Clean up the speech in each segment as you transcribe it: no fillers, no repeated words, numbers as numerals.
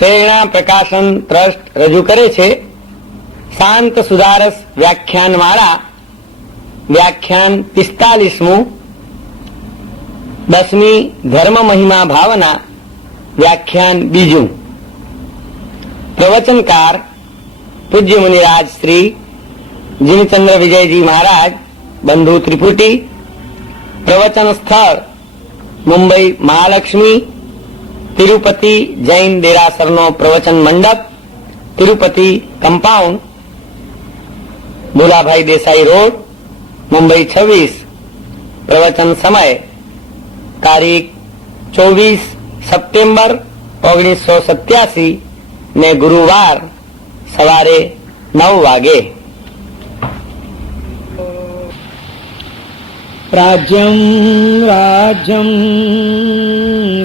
પ્રેરણા પ્રકાશન ટ્રસ્ટ રજૂ કરે છે શાંત સુધારસ વ્યાખ્યાનમાળા વ્યાખ્યાન 45મું 10મી ધર્મ મહિમા ભાવના વ્યાખ્યાન 2. પ્રવચનકાર પૂજ્ય મુનિરાજ શ્રી જીનચંદ્ર વિજયજી મહારાજ બંધુ ત્રિપુટી. પ્રવચન સ્થળ મુંબઈ મહાલક્ષ્મી તિરુપતિ જૈન દેરાસરનો પ્રવચન મંડપ, તિરુપતિ કમ્પાઉન્ડ, ભુલાભાઈ દેસાઈ રોડ, મુંબઈ 26. પ્રવચન સમય તારીખ 24 સપ્ટેમ્બર 1987 ને ગુરુવાર સવારે 9 વાગે. રાજ્યમ રાજ્યમ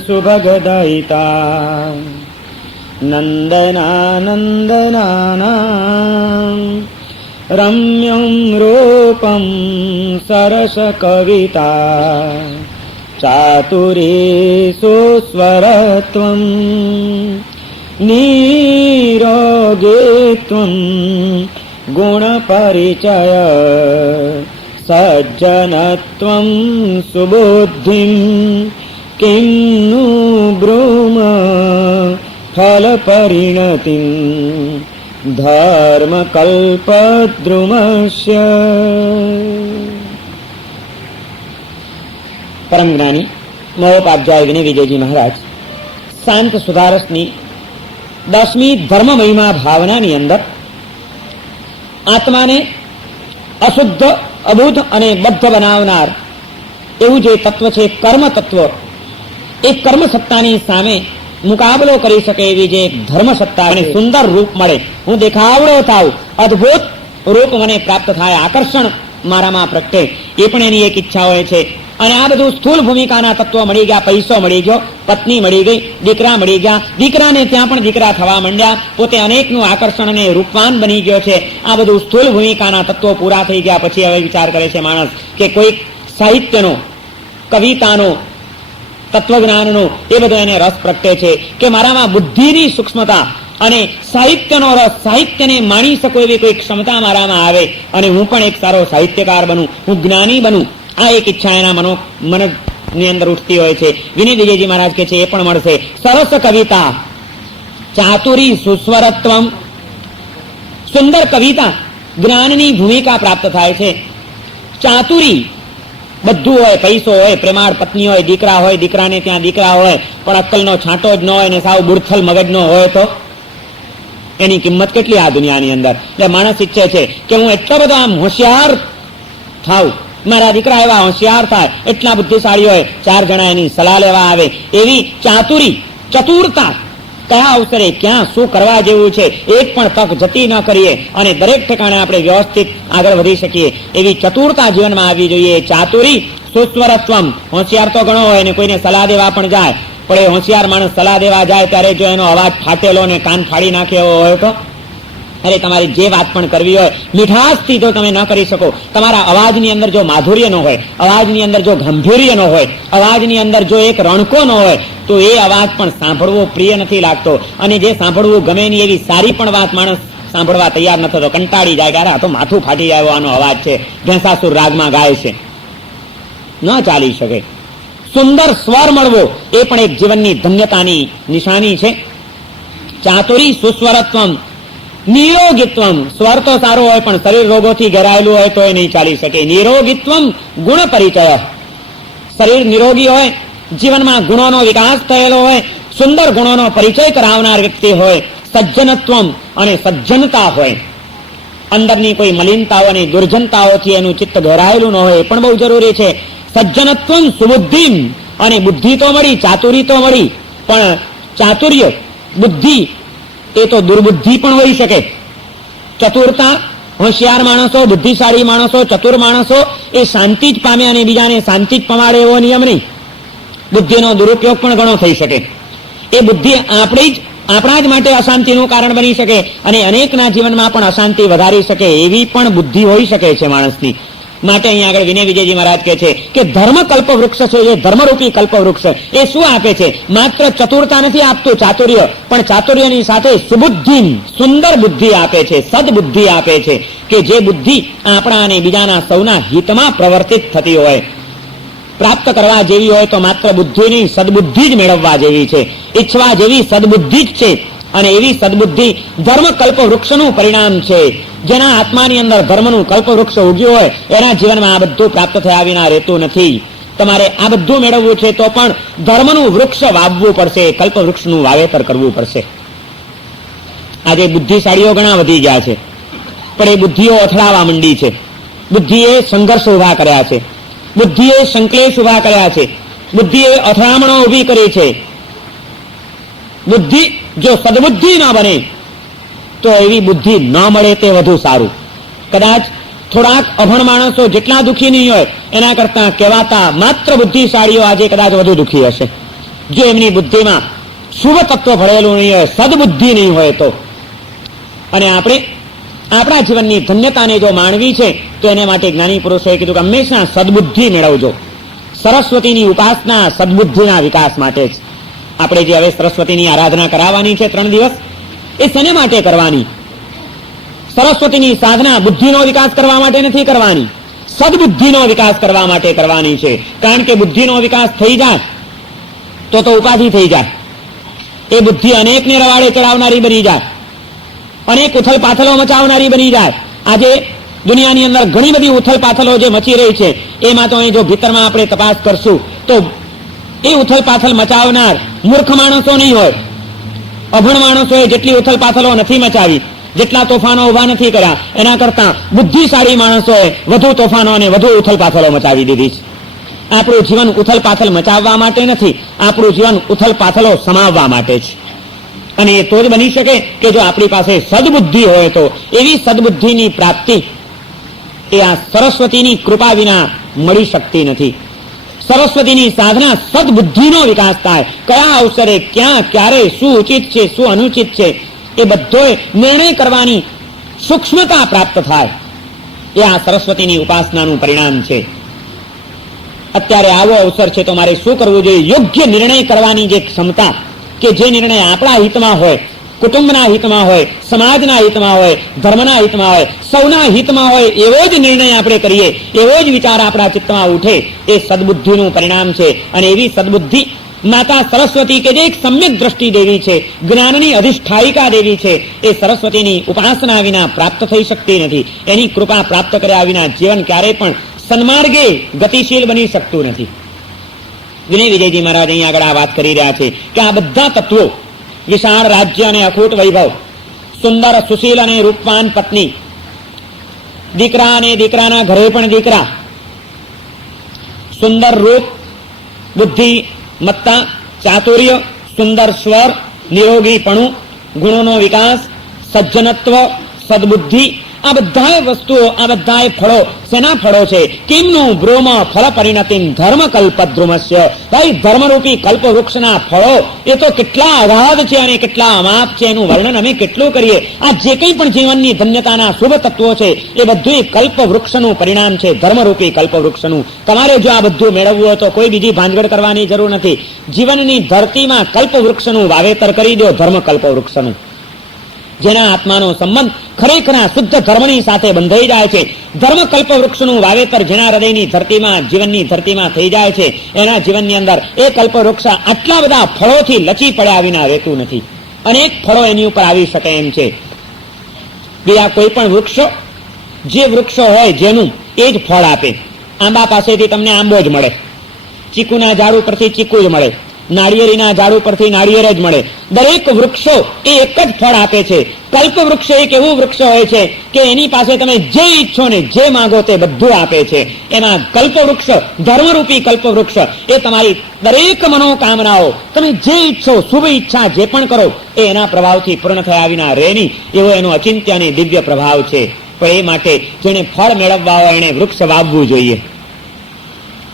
સુભગદયિતા નંદનાનંદનાનાં રમ્યં રૂપં સરસ કવિતા ચાતુરી સુસ્વરત્વં નિરોગીત્વં ગુણપરિચય સજ્જનત્વં સુબુદ્ધિં કિં नु બ્રૂમ ફલપરિણતિં ધર્મકલ્પદ્રુમસ્ય. પરમ જ્ઞાની મહોપાધ્યાય વિનય વિજયજી મહારાજ શાંત સુધારસની 10મી ધર્મ મહિમા ભાવનાની અંદર આત્માને અશુદ્ધ, અબુદ્ધ અને બદ્ધ બનાવનાર એવું જે તત્વ છે કર્મ તત્વ, એ કર્મ સત્તાની સામે મુકાબલો કરી શકે એવી જે ધર્મ સત્તા અને સુંદર રૂપ મળે, હું દેખાવડો થાવ, અદભુત રૂપ મને પ્રાપ્ત થાય, આકર્ષણ મારામાં પ્રગટે, એ પણ એની એક ઈચ્છા હોય છે. અને આ બધું સ્થૂળ ભૂમિકાના તત્વો મળી ગયા, પૈસો મળી ગયો, પત્ની મળી ગઈ, દીકરા મળી ગયા, દીકરાને ત્યાં પણ દીકરા થવા માંડ્યા, પોતે અનેકનું આકર્ષણ અને રૂપવાન બની ગયો છે. આ બધું સ્થૂળ ભૂમિકાના તત્વો પૂરા થઈ ગયા પછી હવે વિચાર કરે છે માણસ કે કોઈક સાહિત્યનો, કવિતાનો, તત્વજ્ઞાનનો એ બધો એને રસ પ્રગટે છે કે મારામાં બુદ્ધિની સૂક્ષ્મતા અને સાહિત્યનો રસ, સાહિત્યને માણી શકો એવી કોઈ ક્ષમતા મારામાં આવે અને હું પણ એક સારો સાહિત્યકાર બનું, હું જ્ઞાની બનું. આ એક ઈચ્છા એના મનની અંદર ઉઠતી હોય છે. વિનય વિજયજી મહારાજ કે છે એ પણ મળશે. સરસ કવિતા, ચાતુરી સુસ્વરત્વમ, સુંદર કવિતા, જ્ઞાનની ભૂમિકા પ્રાપ્ત થાય છે. ચાતુરી, બધું હોય, પૈસો હોય, પ્રેમાળ પત્ની હોય, દીકરા હોય, દીકરાને ત્યાં દીકરા હોય, પણ અક્કલનો છાંટો જ ન હોય ને સાવ બુડથલ મગજનો હોય તો એની કિંમત કેટલી આ દુનિયાની અંદર. એટલે માણસ ઈચ્છે છે કે હું એટલો બધો આમ હોશિયાર થાવ, મારા દીકરા એવા હોશિયાર થાય, એટલા બુદ્ધિશાળી હોય, 4 જણા એની સલાહ લેવા આવે, એવી ચાતુરી, ચતુરતા, કયા અવસરે ક્યાં શું કરવા જેવું છે એક પણ તક જતી ન કરીએ અને દરેક ઠેકાણે આપણે વ્યવસ્થિત આગળ વધી શકીએ એવી ચતુરતા જીવનમાં આવવી જોઈએ. ચાતુરી સુસ્વરત્વમ, હોશિયાર તો ઘણો હોય ને કોઈને સલાહ દેવા પણ જાય, પણ એ હોશિયાર માણસ સલાહ દેવા જાય ત્યારે જો એનો અવાજ ફાટેલો ને કાન ફાડી નાખે એવો હોય તો, અરે તમારી જે વાત પણ કરવી હોય મીઠાશથી જો તમે ન કરી શકો, તમારા અવાજની અંદર જો માધુર્ય ન હોય, અવાજની અંદર જો ગંભીર્ય ન હોય, અવાજની અંદર જો એક રણકો ન હોય તો એ અવાજ પણ સાંભળવો પ્રિય નથી લાગતો. અને જે સાંભળવું ગમે નહીં એવી સારી પણ વાત માણસ સાંભળવા તૈયાર ન થતો, કંટાળી જાય, આ તો માથું ફાટી જાય આનો અવાજ છે, ભેંસાસુર રાગમાં ગાય છે, ન ચાલી શકે. સુંદર સ્વર મળવો એ પણ એક જીવનની ધન્યતાની નિશાની છે. ચાતુરી સુસ્વરત્વમ, નિરોગીત્વમ, સ્વર તો સારો હોય પણ શરીર રોગોથી ઘેરાયેલું હોય તો એ નહીં ચાલી શકે. નિરોગીત્વમ ગુણ પરિચય, શરીર નિરોગી હોય, જીવનમાં ગુણોનો વિકાસ થયેલો હોય, સુંદર ગુણોનો પરિચય કરાવનાર વ્યક્તિ હોય. સજ્જનત્વમ, અને સજ્જનતા હોય, અંદરની કોઈ મલિનતાઓ અને દુર્જનતાઓથી એનું ચિત્ત ઘેરાયેલું ન હોય, એ પણ બહુ જરૂરી છે. સજ્જનત્વમ સુબુદ્ધિ, અને બુદ્ધિ તો મળી, ચાતુરી તો મળી, પણ ચાતુર્ય, બુદ્ધિ એ તો દુર્બુદ્ધિ પણ હોઈ શકે. ચતુરતા, હોશિયાર માણસો, બુદ્ધિશાળી માણસો, ચતુર માણસો એ શાંતિ જ પામે અને બીજાને શાંતિ જ પમાડે એવો નિયમ નહીં. બુદ્ધિનો દુરુપયોગ પણ ઘણો થઈ શકે. એ બુદ્ધિ આપણા જ માટે અશાંતિનું કારણ બની શકે અને અનેકના જીવનમાં પણ અશાંતિ વધારી શકે એવી પણ બુદ્ધિ હોઈ શકે છે માણસની. માટે અહીંયા આગળ વિનય વિજયજી મહારાજ કહે છે કે ધર્મ કલ્પવૃક્ષ છે, જે ધર્મરૂપી કલ્પવૃક્ષ એ શું આપે છે? માત્ર ચતુરતા નથી આપતું, ચાતુર્ય, પણ ચાતુર્યની સાથે સુબુદ્ધિ, સુંદર બુદ્ધિ આપે છે, સદબુદ્ધિ આપે છે, કે જે બુદ્ધિ આપણા અને બીજાના સૌના હિતમાં પ્રવર્તિત થતી હોય. પ્રાપ્ત કરવા જેવી હોય તો માત્ર બુદ્ધિની સદબુદ્ધિ જ મેળવવા જેવી છે, ઈચ્છવા જેવી સદબુદ્ધિ જ છે. અને એવી સદબુદ્ધિ ધર્મ કલ્પવૃક્ષનું પરિણામ છે. જેના આત્માની અંદર ધર્મનું કલ્પવૃક્ષ ઉગ્યું હોય એના જીવનમાં આ બધું પ્રાપ્ત થયા વિના રહેતું નથી. તમારે આ બધું મેળવવું છે તો પણ ધર્મનું વૃક્ષ વાવવું પડશે, કલ્પવૃક્ષનું વાવેતર કરવું પડશે. આજે બુદ્ધિશાળીઓ ઘણા વધી ગયા છે, પણ એ બુદ્ધિઓ અથડાવા માંડી છે. બુદ્ધિએ સંઘર્ષ ઉભા કર્યા છે, બુદ્ધિએ સંકલેશ ઉભા કર્યા છે, બુદ્ધિએ અથડામણો ઉભી કરી છે. બુદ્ધિ જો સદબુદ્ધિ ન બને તો એવી બુદ્ધિ ન મળે તે વધુ સારું. કદાચ થોડાક અભણ માણસો જેટલા દુઃખી નહીં હોય એના કરતા કહેવાતા માત્ર બુદ્ધિશાળીઓ આજે કદાચ વધુ દુઃખી હશે, જો એમની બુદ્ધિમાં શુભ તત્વ ભરેલું નહીં હોય, સદબુદ્ધિ નહીં હોય તો. અને આપણે આપણા જીવનની ધન્યતાને જો માણવી છે તો એને માટે જ્ઞાની પુરુષોએ કીધું કે હંમેશા સદબુદ્ધિ મેળવજો. સરસ્વતીની ઉપાસના સદબુદ્ધિના વિકાસ માટે જ. આપણે જે હવે સરસ્વતીની આરાધના કરાવવાની છે 3 દિવસ, એ શેને માટે કરવાની? સરસ્વતીની સાધના બુદ્ધિનો વિકાસ કરવા માટે નથી કરવાની, સદબુદ્ધિનો વિકાસ કરવા માટે કરવાની છે. કારણ કે બુદ્ધિનો વિકાસ થઈ જાય તો ઉપાધિ થઈ જાય. એ બુદ્ધિ અનેકને રવાડે ચડાવનારી બની જાય, અનેક ઉથલ પાથલો મચાવનારી બની જાય. આજે દુનિયાની અંદર ઘણી બધી ઉથલ પાથલો જે મચી રહી છે એમાં તો અહીં જો ભીતરમાં આપણે તપાસ કરશું તો એ ઉથલ પાથલ મચાવનાર મૂર્ખ માણસો નહીં હોય. અભણ માણસોએ જેટલી ઉથલ પાથલો નથી મચાવી, જેટલા તોફાનો ઉભા નથી કર્યા, એના કરતા બુદ્ધિશાળી માણસોએ વધુ તોફાનો અને વધુ ઉથલ પાથલો મચાવી દીધી છે. આપણું જીવન ઉથલ પાથલ મચાવવા માટે નથી, આપણું જીવન ઉથલ પાથલો સમાવવા માટે છે. અને એ તો જ બની શકે કે જો આપણી પાસે સદબુદ્ધિ હોય તો. એવી સદબુદ્ધિની પ્રાપ્તિ એ આ સરસ્વતીની કૃપા વિના મળી શકતી નથી. સરસ્વતીની સાધના સદબુદ્ધિનો વિકાસ થાય. કયા અવસરે, ક્યાં, ક્યારે, શું ઉચિત છે, શું અનુચિત છે, એ બધોય નિર્ણય કરવાની સૂક્ષ્મતા પ્રાપ્ત થાય. એ આ સરસ્વતીની ઉપાસનાનું પરિણામ છે. અત્યારે આવો અવસર છે તો મારે શું કરવું જોઈએ? યોગ્ય નિર્ણય કરવાની જે ક્ષમતા, કે જે નિર્ણય આપણા હિતમાં હોય, કુટુંબના હિતમાં હોય, સમાજના હિતમાં હોય, ધર્મના હિતમાં હોય, સૌના હિતમાં હોય, એવો જ નિર્ણય આપણે કરીએ, એવો જ વિચાર આપણા ચિત્તમાં ઉઠે, એ સદબુદ્ધિનું પરિણામ છે. અને એવી સદબુદ્ધિ માતા સરસ્વતી કે જે એક સમ્યક દ્રષ્ટિ દેવી છે, જ્ઞાનની અધિષ્ઠાયિકા દેવી છે, એ સરસ્વતીની ઉપાસના વિના પ્રાપ્ત થઈ શકતી નથી. એની કૃપા પ્રાપ્ત કર્યા વિના જીવન ક્યારેય પણ સન્માર્ગે ગતિશીલ બની શકતું નથી. વિનય વિજયજી મહારાજ અહીં આગળ આ વાત કરી રહ્યા છે કે આ બધા તત્વો, વિશાળ રાજ્ય અને અખૂટ વૈભવ, સુંદર સુશીલ અને રૂપવાન પત્ની, દીકરા અને દીકરાના ઘરે પણ દીકરા, સુંદર રૂપ, બુદ્ધિ, મત્તા, ચાતુર્ય, સુંદર સ્વર, નિરોગીપણું, ગુણોનો વિકાસ, સજ્જનત્વ, સદબુદ્ધિ, આ બધા વસ્તુઓ, આ બધા ફળો શેના ફળો છે? કિમનું બ્રોમ ફળ પરિણતિમ ધર્મ કલ્પદ્રુમસ્ય. ભાઈ, ધર્મરૂપી કલ્પવૃક્ષના ફળો એ તો કેટલા અગાધ છે અને કેટલા અમાપ છે, એનું વર્ણન અમે કેટલું કરીએ. આ જે કંઈ પણ જીવનની ધન્યતાના શુભ તત્વો છે એ બધું કલ્પવૃક્ષનું પરિણામ છે, ધર્મરૂપી કલ્પવૃક્ષનું. તમારે જો આ બધું મેળવવું હોય તો કોઈ બીજી ભાંજગડ કરવાની જરૂર નથી. જીવનની ધરતીમાં કલ્પવૃક્ષનું વાવેતર કરી દો, ધર્મ કલ્પવૃક્ષનું. જેના આત્માનો સંબંધ ખરેખર શુદ્ધ ધર્મની સાથે બંધાઈ જાય છે. ધર્મ કલ્પવૃક્ષનું વાવેતર જેના હૃદયની ધરતીમાં, જીવનની ધરતીમાં થઈ જાય છે, એના જીવનની અંદર એ કલ્પવૃક્ષ આટલા બધા ફળોથી લચી પડ્યા વિના રહેતું નથી. અનેક ફળો એની ઉપર આવી શકે એમ છે. બીજા કોઈ પણ વૃક્ષો, જે વૃક્ષો હોય જેનું, એ જ ફળ આપે. આંબા પાસેથી તમને આંબો જ મળે, ચીકુના ઝાડ ઉપરથી ચીકુ જ મળે, નાળિયેરીના ઝાડ ઉપરથી નાળિયેર જ મળે. દરેક વૃક્ષો એ એક જ ફળ આપે છે. કલ્પવૃક્ષ એક એવું વૃક્ષ હોય છે કે એની પાસે તમે જે ઈચ્છો ને જે માંગો તે બધું આપે છે. એમાં કલ્પવૃક્ષ, ધર્મરૂપી કલ્પવૃક્ષ, એ તમારી દરેક મનોકામનાઓ, તમે જે ઈચ્છો, શુભ ઈચ્છા જે પણ કરો, એ એના પ્રભાવથી પૂર્ણ થયા વિના રહે નહીં, એવો એનો અચિંત્ય અને દિવ્ય પ્રભાવ છે. પણ એ માટે જેને ફળ મેળવવા હોય એને વૃક્ષ વાવવું જોઈએ.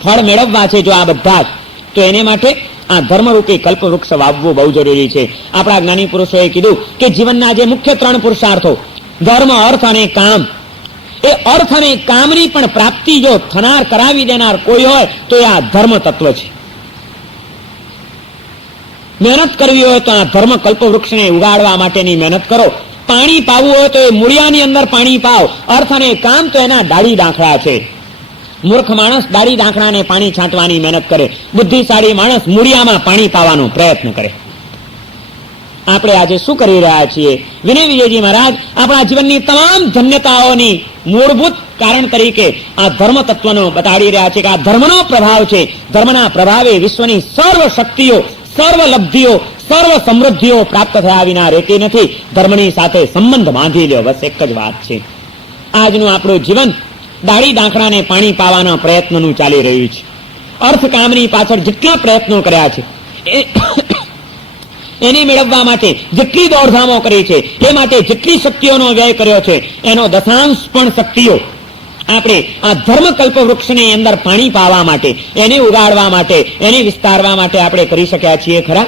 ફળ મેળવવા છે જો આ બધા જ, તો એને માટે આ ધર્મરૂપી કલ્પવૃક્ષ વાવવું બહુ જરૂરી છે. આપણા જ્ઞાની પુરુષોએ કીધું કે જીવનના જે મુખ્ય 3 પુરુષાર્થો, ધર્મ, અર્થ અને કામ, એ અર્થ અને કામની પણ પ્રાપ્તિ જો થનાર કરાવી દેનાર કોઈ હોય તો એ આ ધર્મ તત્વ છે. મહેનત કરવી હોય તો આ ધર્મ કલ્પવૃક્ષને ઉગાડવા માટેની મહેનત કરો. પાણી પાવું હોય તો એ મૂળિયાની અંદર પાણી પાવ. અર્થ અને કામ તો એના ડાળી ડાંખડા છે. મૂર્ખ માણસ ડાળી ડાંખડાને પાણી છાંટવાની મહેનત કરે, બુદ્ધિશાળી માણસ મૂળિયામાં પાણી પાવાનો પ્રયત્ન કરે. આપણે આજે શું કરી રહ્યા છીએ? વિનય વિજયજી મહારાજ આપણા જીવનની તમામ ધન્યતાઓની મૂળભૂત કારણ તરીકે આ ધર્મ તત્વનો બતાડી રહ્યા છે કે આ ધર્મનો પ્રભાવ છે. ધર્મના પ્રભાવે વિશ્વની સર્વ શક્તિઓ, સર્વ લબ્ધિઓ, સર્વ સમૃદ્ધિઓ પ્રાપ્ત થયા વિના રહેતી નથી. ધર્મની સાથે સંબંધ બાંધી લ્યો, બસ એક જ વાત છે. આજનું આપણું જીવન ડાળી ડાંખડાને પાણી પાવાના પ્રયત્નનું ચાલી રહ્યું છે. અર્થકામની પાછળ જેટલા પ્રયત્નો કર્યા છે, એને મેળવવા માટે જેટલી દોડધામો કરી છે, એ માટે જેટલી શક્તિઓનો વ્યય કર્યો છે, એનો દશાંશ પણ શક્તિઓ આપણે આ ધર્મકલ્પ વૃક્ષની અંદર પાણી પાવા માટે, એને ઉગાડવા માટે, એને વિસ્તારવા માટે આપણે કરી શક્યા છીએ ખરા?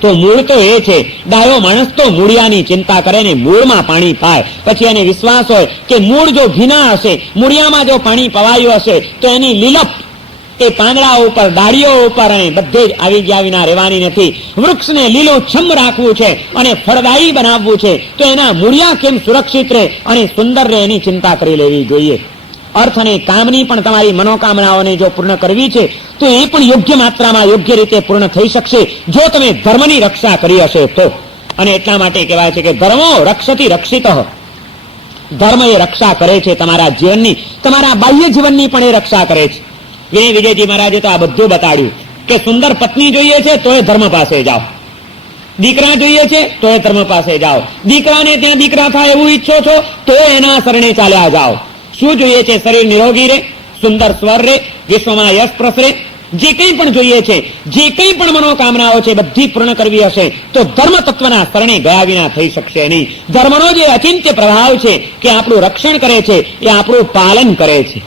તો મૂળ તો એ છે, ડાયો માણસ તો મૂળિયાની ચિંતા કરે ને મૂળમાં પાણી પાય. પછી એને વિશ્વાસ હોય કે મૂળ જો ભીના હશે, મૂળિયામાં જો પાણી પવાયું હશે તો એની લીલપ એ પાંદડા ઉપર, ડાળીઓ ઉપર અને બધે જ આવી ગયા વિના રહેવાની નથી. વૃક્ષને લીલોછમ રાખવું છે અને ફળદાયી બનાવવું છે તો એના મૂળિયા કેમ સુરક્ષિત રહે અને સુંદર રહે એની ચિંતા કરી લેવી જોઈએ. અર્થ અને કામની પણ તમારી મનોકામનાઓને જો પૂર્ણ કરવી છે તો એ પણ યોગ્ય માત્રામાં, યોગ્ય રીતે પૂર્ણ થઈ શકશે જો તમે ધર્મની રક્ષા કરી હશે તો. અને એટલા માટે કહેવાય છે કે ધર્મો રક્ષતી રક્ષિત. ધર્મ એ રક્ષા કરે છે તમારા જીવનની, તમારા બાહ્ય જીવનની પણ એ રક્ષા કરે છે. વિનય વિજયજી મહારાજે તો આ બધું બતાડ્યું કે સુંદર પત્ની જોઈએ છે તો એ ધર્મ પાસે જાઓ, દીકરા જોઈએ છે તો એ ધર્મ પાસે જાઓ, દીકરાને ત્યાં દીકરા થાય એવું ઈચ્છો છો તો એના શરણે ચાલ્યા જાઓ. શું જોઈએ છે? શરીર નિરોગી રહે, સુંદર સ્વર રહે, વિશ્વમાં યશ પ્રસરે. જે કંઈ પણ જોઈએ છે, જે કંઈ પણ મનોકામનાઓ છે બધી પૂર્ણ કરવી હશે તો ધર્મ તત્વના શરણે ગયા વિના થઈ શકશે નહીં. ધર્મનો જે અચિંત્ય પ્રભાવ છે કે આપણું રક્ષણ કરે છે, એ આપણું પાલન કરે છે,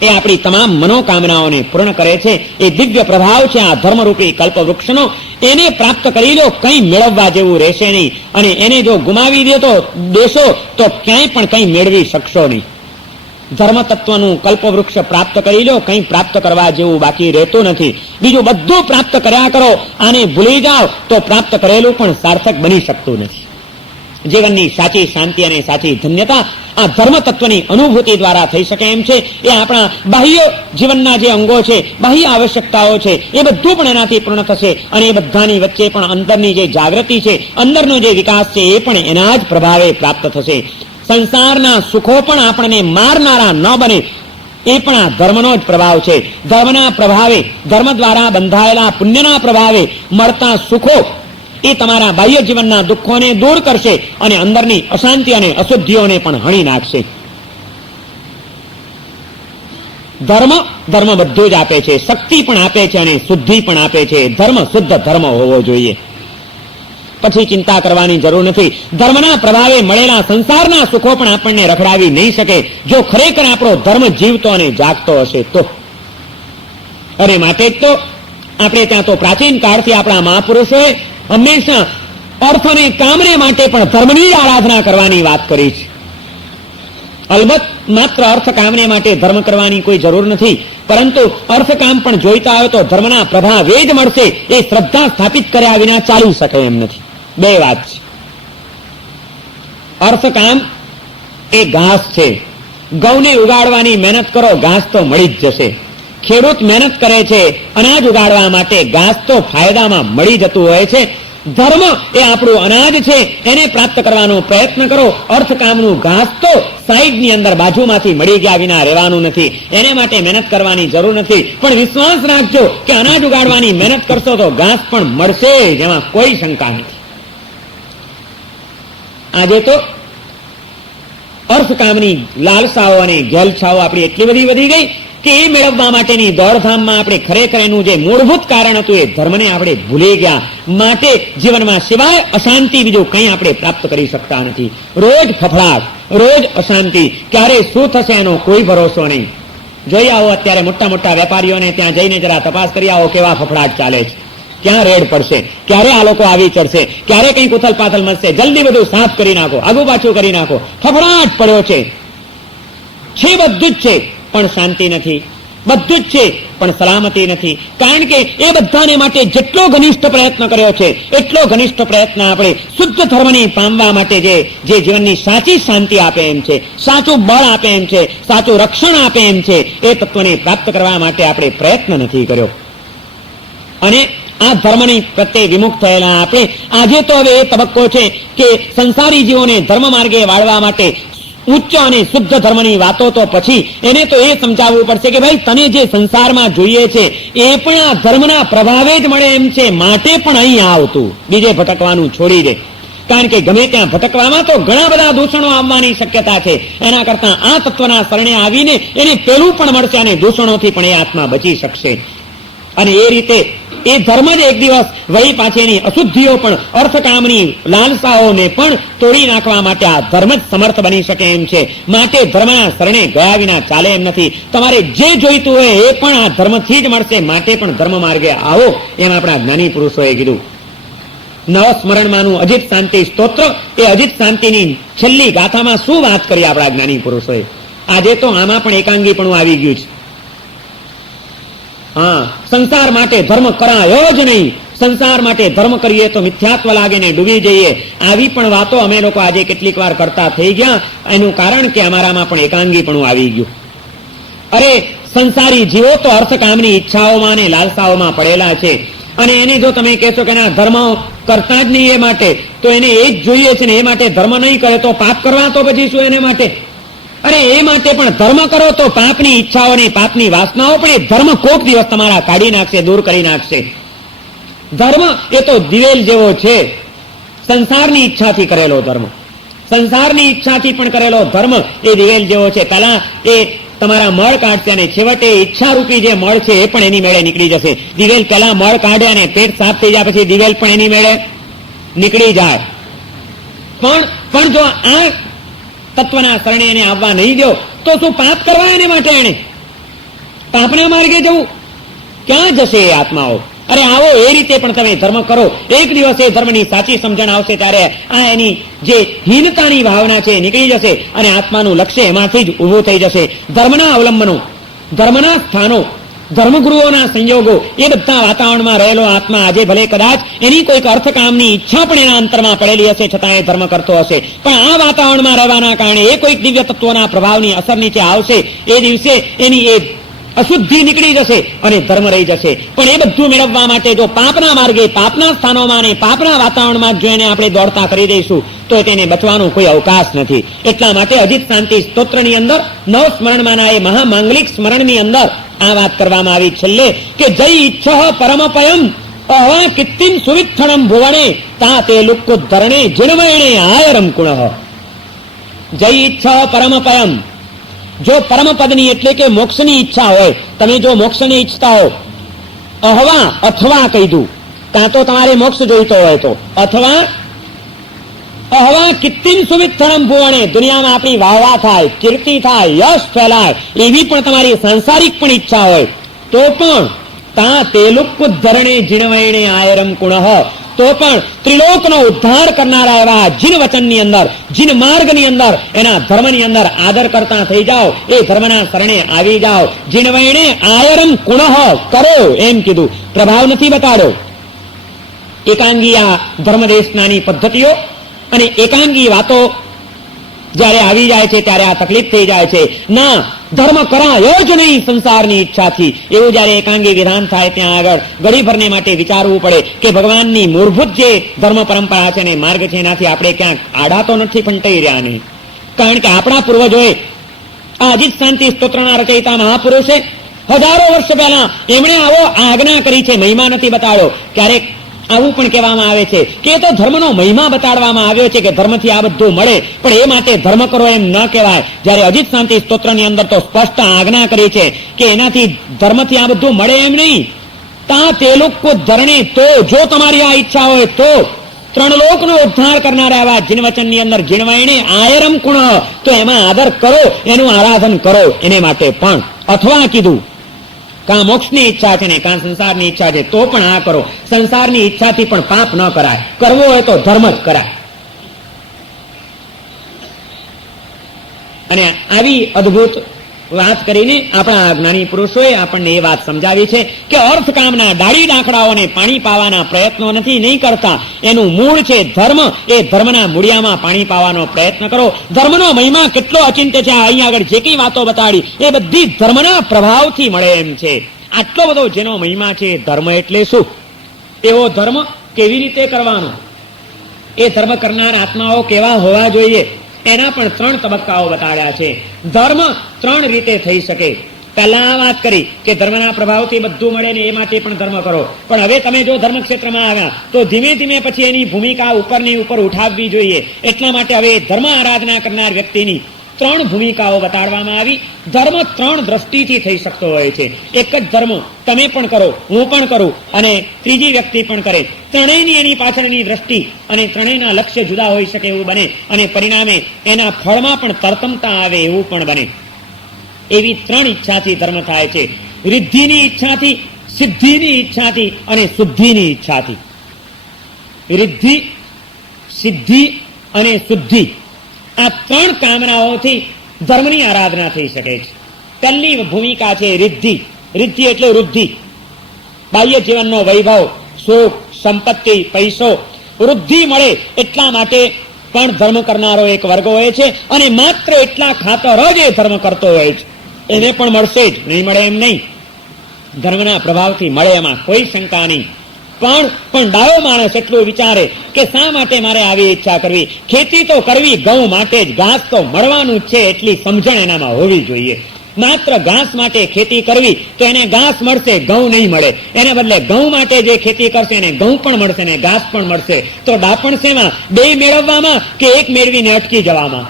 એ આપણી તમામ મનોકામનાઓને પૂર્ણ કરે છે. એ દિવ્ય પ્રભાવ છે આ ધર્મરૂપી કલ્પવૃક્ષનો. એને પ્રાપ્ત કરી લો, કંઈ મેળવવા જેવું રહેશે નહીં. અને એને જો ગુમાવી દેશો તો ક્યાંય પણ કંઈ મેળવી શકશો નહીં. ધર્મ તત્વનું કલ્પવૃક્ષ પ્રાપ્ત કરી લો, કંઈ પ્રાપ્ત કરવા જેવું બાકી રહેતું નથી. બીજું બધું પ્રાપ્ત કર્યા કરો, આને ભૂલી જાઓ તો પ્રાપ્ત કરેલું પણ સાર્થક બની શકતું નથી. જીવનની સાચી શાંતિ અને સાચી ધન્યતા આ ધર્મ તત્વની અનુભૂતિ દ્વારા થઈ શકે એમ છે. એ આપણા બાહ્ય જીવનના જે અંગો છે, બાહ્ય આવશ્યકતાઓ છે, એ બધું પણ એનાથી પૂર્ણ થશે. અને એ બધાની વચ્ચે પણ અંદરની જે જાગૃતિ છે, અંદરનો જે વિકાસ છે, એ પણ એના જ પ્રભાવે પ્રાપ્ત થશે. સંસારના સુખો પણ આપણને મારનારા ન બને, એ પણ આ ધર્મનો જ પ્રભાવ છે. ધર્મના પ્રભાવે, ધર્મ દ્વારા બંધાયેલા પુણ્યના પ્રભાવે મળતા સુખો એ તમારા બાહ્ય જીવનના દુઃખોને દૂર કરશે અને અંદરની અશાંતિ અને અશુદ્ધિઓને પણ હણી નાખશે. ધર્મ બધું જ આપે છે, શક્તિ પણ આપે છે અને શુદ્ધિ પણ આપે છે. ધર્મ શુદ્ધ ધર્મ હોવો જોઈએ, પછી ચિંતા કરવાની જરૂર નથી. ધર્મના પ્રભાવે મળેલા સંસારના સુખો પણ આપણને રખડાવી નહીં શકે જો ખરેખર આપણો ધર્મ જીવતો અને જાગતો હશે તો. અને માટે જ તો આપણે ત્યાં તો પ્રાચીન કાળથી આપણા મહાપુરુષોએ હંમેશા અર્થ અને કામને માટે પણ ધર્મની જ આરાધના કરવાની વાત કરી છે. અલબત્ત માત્ર અર્થ કામને માટે ધર્મ કરવાની કોઈ જરૂર નથી, પરંતુ અર્થકામ પણ જોઈતા હોય તો ધર્મના પ્રભાવે જ મળશે. એ શ્રદ્ધા સ્થાપિત કર્યા વિના ચાલી શકે એમ નથી. બે વાત છે. અર્થકામ એ ઘાસ છે. ઘઉંને ઉગાડવાની મહેનત કરો, ઘાસ તો મળી જ જશે. ખેડૂત મહેનત કરે છે અનાજ ઉગાડવા માટે, ઘાસ તો ફાયદામાં મળી જતું હોય છે. ધર્મ એ આપણું અનાજ છે, એને પ્રાપ્ત કરવાનો પ્રયત્ન કરો. અર્થકામનું ઘાસ તો સાઈડની અંદર બાજુમાંથી મળી ગયા વિના રહેવાનું નથી, એને માટે મહેનત કરવાની જરૂર નથી. પણ વિશ્વાસ રાખજો કે અનાજ ઉગાડવાની મહેનત કરશો તો ઘાસ પણ મળશે, જેમાં કોઈ શંકા નથી. આજે તો અર્થકામની લાલસાઓ અને ઘેલછાઓ આપણી એટલી બધી વધી ગઈ કે એ મેળવવા માટેની દોડધામમાં આપણે ખરેખર એનું જે મૂળભૂત કારણ હતું એ ધર્મને આપણે ભૂલી ગયા. માટે જીવનમાં સિવાય અશાંતિ બીજું કંઈ આપણે પ્રાપ્ત કરી શકતા નથી. રોજ ફફડાટ, રોજ અશાંતિ, ક્યારે શું થશે એનો કોઈ ભરોસો નહીં. જોઈ આવો અત્યારે મોટા મોટા વેપારીઓને ત્યાં જઈને જરા તપાસ કરી આવો કેવા ફફડાટ ચાલે છે, ક્યાં રેડ પડશે, ક્યારે આ લોકો આવી ચડશે, ક્યારે કંઈક ઉથલ પાથલ મળશે, જલ્દી બધું સાફ કરી નાખો, આગુ પાછું કરી નાખો. ફફડાટ પડ્યો છે બધું જ છે પણ શાંતિ નથી, બધું જ છે પણ સલામતી નથી. કારણ કે એ બધાને માટે જેટલો ઘનિષ્ઠ પ્રયત્ન કર્યો છે એટલો ઘનિષ્ઠ પ્રયત્ન આપણે શુદ્ધ ધર્મની પામવા માટે જે જીવનની સાચી શાંતિ આપે એમ છે, સાચું બળ આપે એમ છે, સાચું રક્ષણ આપે એમ છે, એ તત્વને પ્રાપ્ત કરવા માટે આપણે પ્રયત્ન નથી કર્યો. અને આ ધર્મની પ્રત્યે વિમુખ થયેલા આપણે આજે તો હવે એ તબક્કો છે કે સંસારી જીવોને ધર્મ માર્ગે વાળવા માટે ઉચ્ચ અને શુદ્ધ ધર્મની વાતો તો પછી એને તો એ સમજાવવું પડશે કે ભાઈ તને જે સંસારમાં જોઈએ છે એ પણ આ ધર્મના પ્રભાવે જ મળે એમ છે, માટે પણ અહીં આવતું, બીજે ભટકવાનું છોડી દે. કારણ કે ગમે ત્યાં ભટકવામાં તો ઘણા બધા દૂષણો આવવાની શક્યતા છે. એના કરતા આ તત્વના શરણે આવીને એને પેલું પણ મળશે અને દૂષણોથી પણ એ આત્મા બચી શકશે. અને એ રીતે એ ધર્મ જ એક દિવસ વળી પાછળની અશુદ્ધિઓ પણ અર્થકામની લાલસાઓને પણ તોડી નાખવા માટે આ ધર્મ જ સમર્થ બની શકે એમ છે. માટે ધર્મના શરણે ગયા વિના ચાલે એમ નથી. તમારે જે જોઈતું હોય એ પણ આ ધર્મથી જ મળશે. માટે પણ ધર્મ માર્ગે આવો એમ આપણા જ્ઞાની પુરુષોએ કીધું. નવસ્મરણમાંનું અજીત શાંતિ સ્તોત્ર, એ અજીત શાંતિની છેલ્લી ગાથામાં શું વાત કરી આપણા જ્ઞાની પુરુષોએ. આજે તો આમાં પણ એકાંગીપણું આવી ગયું છે. હા, સંસાર માટે ધર્મ કરાયો જ નહીં, સંસાર માટે ધર્મ કરીએ તો મિથ્યાત્વ લાગે ને ડૂબી જઈએ, આવી પણ વાતો અમે લોકો આજે કેટલીક વાર કરતા થઈ ગયા. એનું કારણ કે અમારામાં પણ એકાંગીપણું આવી ગયું. અરે સંસારી જીવો તો અર્થકામની ઈચ્છાઓમાં ને લાલસાઓમાં પડેલા છે. અને એને જો તમે કહેશો કે ના ધર્મ કરતા જ નહીં એ માટે, તો એને એ જ જોઈએ છે ને એ માટે ધર્મ નહીં કરે તો પાપ કરવા તો પછી શું એને માટે? અરે એ માટે પણ ધર્મ કરો તો પાપની ઈચ્છાઓ ને પાપની વાસનાઓ પણ એ ધર્મ કોક દિવસ તમારા કાઢી નાખશે, દૂર કરી નાખશે. ધર્મ એ તો દિવેલ જેવો છે. સંસારની ઈચ્છાથી કરેલો ધર્મ, સંસારની ઈચ્છાથી પણ કરેલો ધર્મ એ દિવેલ જેવો છે. પહેલા એ તમારા મળ કાઢશે અને છેવટે ઈચ્છારૂપી જે મળ છે એ પણ એની મેળે નીકળી જશે. દિવેલ પહેલા મળ કાઢે અને પેટ સાફ થઈ જાય પછી દિવેલ પણ એની મેળે નીકળી જાય. પણ જો આ તત્વના શરણે એને આવવા નહીં દો તો શું પાપ કરવા એને માટે? એને પાપના માર્ગે જવું, ક્યાં જશે એ આત્માઓ? અરે આવો એ રીતે પણ તમે ધર્મ કરો. એક દિવસ એ ધર્મની સાચી સમજણ આવશે ત્યારે આ એની જે હીનતાની ભાવના છે નીકળી જશે અને આત્માનું લક્ષ્ય એમાંથી જ ઊભું થઈ જશે. ધર્મના અવલંબનો, ધર્મના સ્થાનો, ધર્મગુરુઓના સંયોગો, એ બધા વાતાવરણમાં રહેલો આત્મા આજે ભલે કદાચ એની કોઈક અર્થકામની ઈચ્છા પણ એના અંતરમાં પડેલી હશે, છતાં એ ધર્મ કરતો હશે. પણ આ વાતાવરણમાં રહેવાના કારણે એ કોઈક દિવ્ય તત્વોના પ્રભાવની અસર નીચે આવશે, એ દિવસે એની એ અશુદ્ધિ નીકળી જશે અને ધર્મ રહી જશે. પણ એ બધું મેળવવા માટે જો પાપના માર્ગે, પાપના સ્થાનોમાં અને પાપના વાતાવરણમાં જો એને આપણે દોડતા કરી દઈશું તો તેને બચવાનો કોઈ અવકાશ નથી. એટલા માટે અજીત શાંતિ સ્તોત્રની અંદર નવ સ્મરણમાંના એ મહામાંગલિક સ્મરણની અંદર આ વાત કરવામાં આવી છેલ્લે કે જય ઈચ્છ પરમપયમ અહવા કિત્તિમ સુવિઠ્ઠણમ ભુવણે તા તે લુક્કુદ્ધરણે જીણવયણે આયરમ કુણઃ. જય ઈચ્છ પરમપયમ, જો પરમપદની એટલે કે મોક્ષની ઈચ્છા હોય, તમે જો મોક્ષને ઈચ્છતા હો, અહવા અથવા કહી દઉં, કાં તો તમારે મોક્ષ જોઈતો હોય તો, અથવા અહવા કિત્તિમ સુવિઠ્ઠણમ ભુવણે, દુનિયામાં આપણી વાહવા થાય, કીર્તિ થાય, યશ ફેલાય એવી પણ તમારી સાંસારિક પણ ઈચ્છા હોય તો પણ તા તેલુક્કુદ્ધરણે જીણવયણે આયરમ કુણઃ, તો પણ ત્રિલોકનો ઉદ્ધાર કરનારા એવા જીન વચનની અંદર, જીન માર્ગની અંદર, એના ધર્મની અંદર આદર કરતા થઈ જાઓ, એ ધર્મના શરણે આવી જાઓ. જીણવયણે આયરમ કુણઃ કરો એમ કીધું, પ્રભાવ નથી બતાડ્યો. એકાંગી આ ધર્મદેશનાની પદ્ધતિઓ અને એકાંગી વાતો જયારે આવી જાય છે ત્યારે આ તકલીફ થઈ જાય છે. ના, ધર્મ કરાયો જ નહીં સંસારની ઈચ્છાથી, એવું જયારે એકાંગી વિધાન થાય ત્યાં આગળ ઘડીભરને માટે વિચારવું પડે કે ભગવાનની મૂળભૂત જે ધર્મ પરંપરા છે ને માર્ગ છે એનાથી આપણે ક્યાંક આડા તો નથી ફંટાઈ રહ્યા નહીં. કારણ કે આપણા પૂર્વજોએ આ અજીત શાંતિ સ્તોત્રના રચયિતા મહાપુરુષે હજારો વર્ષ પહેલા એમણે આવો આજ્ઞા કરી છે, મહિમા નથી બતાડ્યો. ક્યારેક આવું પણ કહેવામાં આવે છે કે એ તો ધર્મનો મહિમા બતાડવામાં આવ્યો છે કે ધર્મથી આ બધું મળે, પણ એ માટે ધર્મ કરો એમ ન કહેવાય. જ્યારે અજીત શાંતિ સ્તોત્રની અંદર તો સ્પષ્ટ આજ્ઞા કરી છે કે એનાથી ધર્મથી આ બધું મળે એમ નહીં. તા તે લોકો ધરણે, તો જો તમારી આ ઈચ્છા હોય તો ત્રણ લોકનો ઉદ્ધાર કરનારા એવા જીનવચનની અંદર જીણવાયણે આયરમ કુણ, તો એમાં આદર કરો, એનું આરાધન કરો એને માટે પણ. અથવા કીધું કાં મોક્ષની ઈચ્છા છે ને કાં સંસારની ઈચ્છા છે તો પણ આ કરો. સંસારની ઈચ્છાથી પણ પાપ ન કરાય, કરવો હોય તો ધર્મ જ કરાય. અને આવી અદભુત વાત કરીને આપણા જ્ઞાની પુરુષોએ આપણને એ વાત સમજાવી છે કે અર્થ કામના ડાળી ડાંખડાઓને પાણી પાવાના પ્રયત્નો નથી નહીં કરતા. એનું મૂળ છે ધર્મ. એ ધર્મના મૂળિયામાં પાણી પાવાનો પ્રયત્ન કરો. ધર્મનો મહિમા કેટલો અચિંત્ય છે. અહીંયા આગળ જે કઈ વાતો બતાડી એ બધી ધર્મના પ્રભાવથી મળે એમ છે. આટલો બધો જેનો મહિમા છે. ધર્મ એટલે શું? એવો ધર્મ કેવી રીતે કરવાનો? એ ધર્મ કરનાર આત્માઓ કેવા હોવા જોઈએ? એના પણ 3 તબક્કાઓ બતાડ્યા છે. ધર્મ 3 રીતે થઈ શકે. પહેલા આ વાત કરી કે ધર્મના પ્રભાવથી બધું મળે ને એ માટે પણ ધર્મ કરો. પણ હવે તમે જો ધર્મ ક્ષેત્રમાં આવ્યા તો ધીમે ધીમે પછી એની ભૂમિકા ઉપરની ઉપર ઉઠાવવી જોઈએ. એટલા માટે હવે ધર્મ આરાધના કરનાર વ્યક્તિની 3 ભૂમિકાઓ બતાડવામાં આવી. ધર્મ 3 દ્રષ્ટિથી થઈ શકતો હોય છે. એક જ ધર્મ તમે પણ કરો, હું પણ કરું અને ત્રીજી વ્યક્તિ પણ કરે. ત્રણેયની એની પાછળની દ્રષ્ટિ અને ત્રણેયના લક્ષ્ય જુદા હોઈ શકે એવું બને અને પરિણામે એના ફળમાં પણ તરતમતા આવે એવું પણ બને. એવી 3 ઈચ્છાથી ધર્મ થાય છે. રિદ્ધિની ઈચ્છાથી, સિદ્ધિની ઈચ્છાથી અને શુદ્ધિની ઈચ્છાથી. રિદ્ધિ, સિદ્ધિ અને શુદ્ધિ, આ 3 કામનાઓથી ધર્મની આરાધના થઈ શકે છે. પહેલી ભૂમિકા છે રિદ્ધિ. રિદ્ધિ એટલે વૃદ્ધિ, બાહ્ય જીવનનો વૈભવ, સુખ, સંપત્તિ, પૈસો, વૃદ્ધિ મળે એટલા માટે પણ ધર્મ કરનારો એક વર્ગ હોય છે અને માત્ર એટલા ખાતર જ એ ધર્મ કરતો હોય છે. એને પણ મળશે જ, નહીં મળે એમ નહીં. ધર્મના પ્રભાવથી મળે એમાં કોઈ શંકા નહીં. પણ ડાયો માણસ એટલું વિચારે કે શા માટે મારે આવી ઈચ્છા કરવી? ખેતી તો કરવી ઘઉં માટે જ, ઘાસ તો મળવાનું જ છે એટલી સમજણ એનામાં હોવી જોઈએ. માત્ર ઘાસ માટે ખેતી કરવી તો એને ઘાસ મળશે, ઘઉં નહીં મળે. એને બદલે ઘઉં માટે જે ખેતી કરશે એને ઘઉં પણ મળશે ને ઘાસ પણ મળશે. તો ડાપણ શેમાં? 2 મેળવવામાં કે એક મેળવીને અટકી જવામાં?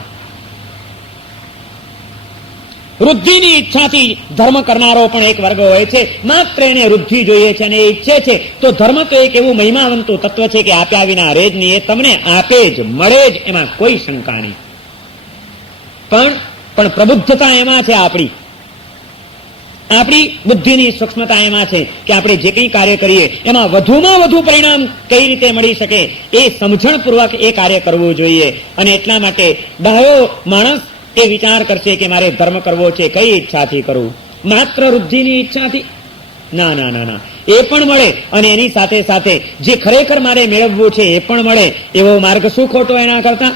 વૃદ્ધિની ઈચ્છાથી ધર્મ કરનારો પણ એક વર્ગ હોય છે. માત્ર એને વૃદ્ધિ જોઈએ છે અને એ ઈચ્છે છે. તો ધર્મ તો એક એવું મહિમાવંતું તત્વ છે કે આપ્યા વિના રહે જ નહીં. એ તમને આપે જ, મળે જ, એમાં કોઈ શંકા નહીં. પણ પ્રબુદ્ધતા એમાં છે. આપણી બુદ્ધિની સૂક્ષ્મતા એમાં છે કે આપણે જે કંઈ કાર્ય કરીએ એમાં વધુમાં વધુ પરિણામ કઈ રીતે મળી શકે એ સમજણપૂર્વક એ કાર્ય કરવું જોઈએ. અને એટલા માટે ડાયો માણસ એ વિચાર કરશે કે મારે ધર્મ કરવો છે, કઈ ઈચ્છાથી કરવું? માત્ર વૃદ્ધિની ઈચ્છાથી? ના ના ના ના, એ પણ મળે અને એની સાથે સાથે જે ખરેખર મારે મેળવવું છે એ પણ મળે. એવો માર્ગ શું ખોટો એના કરતા?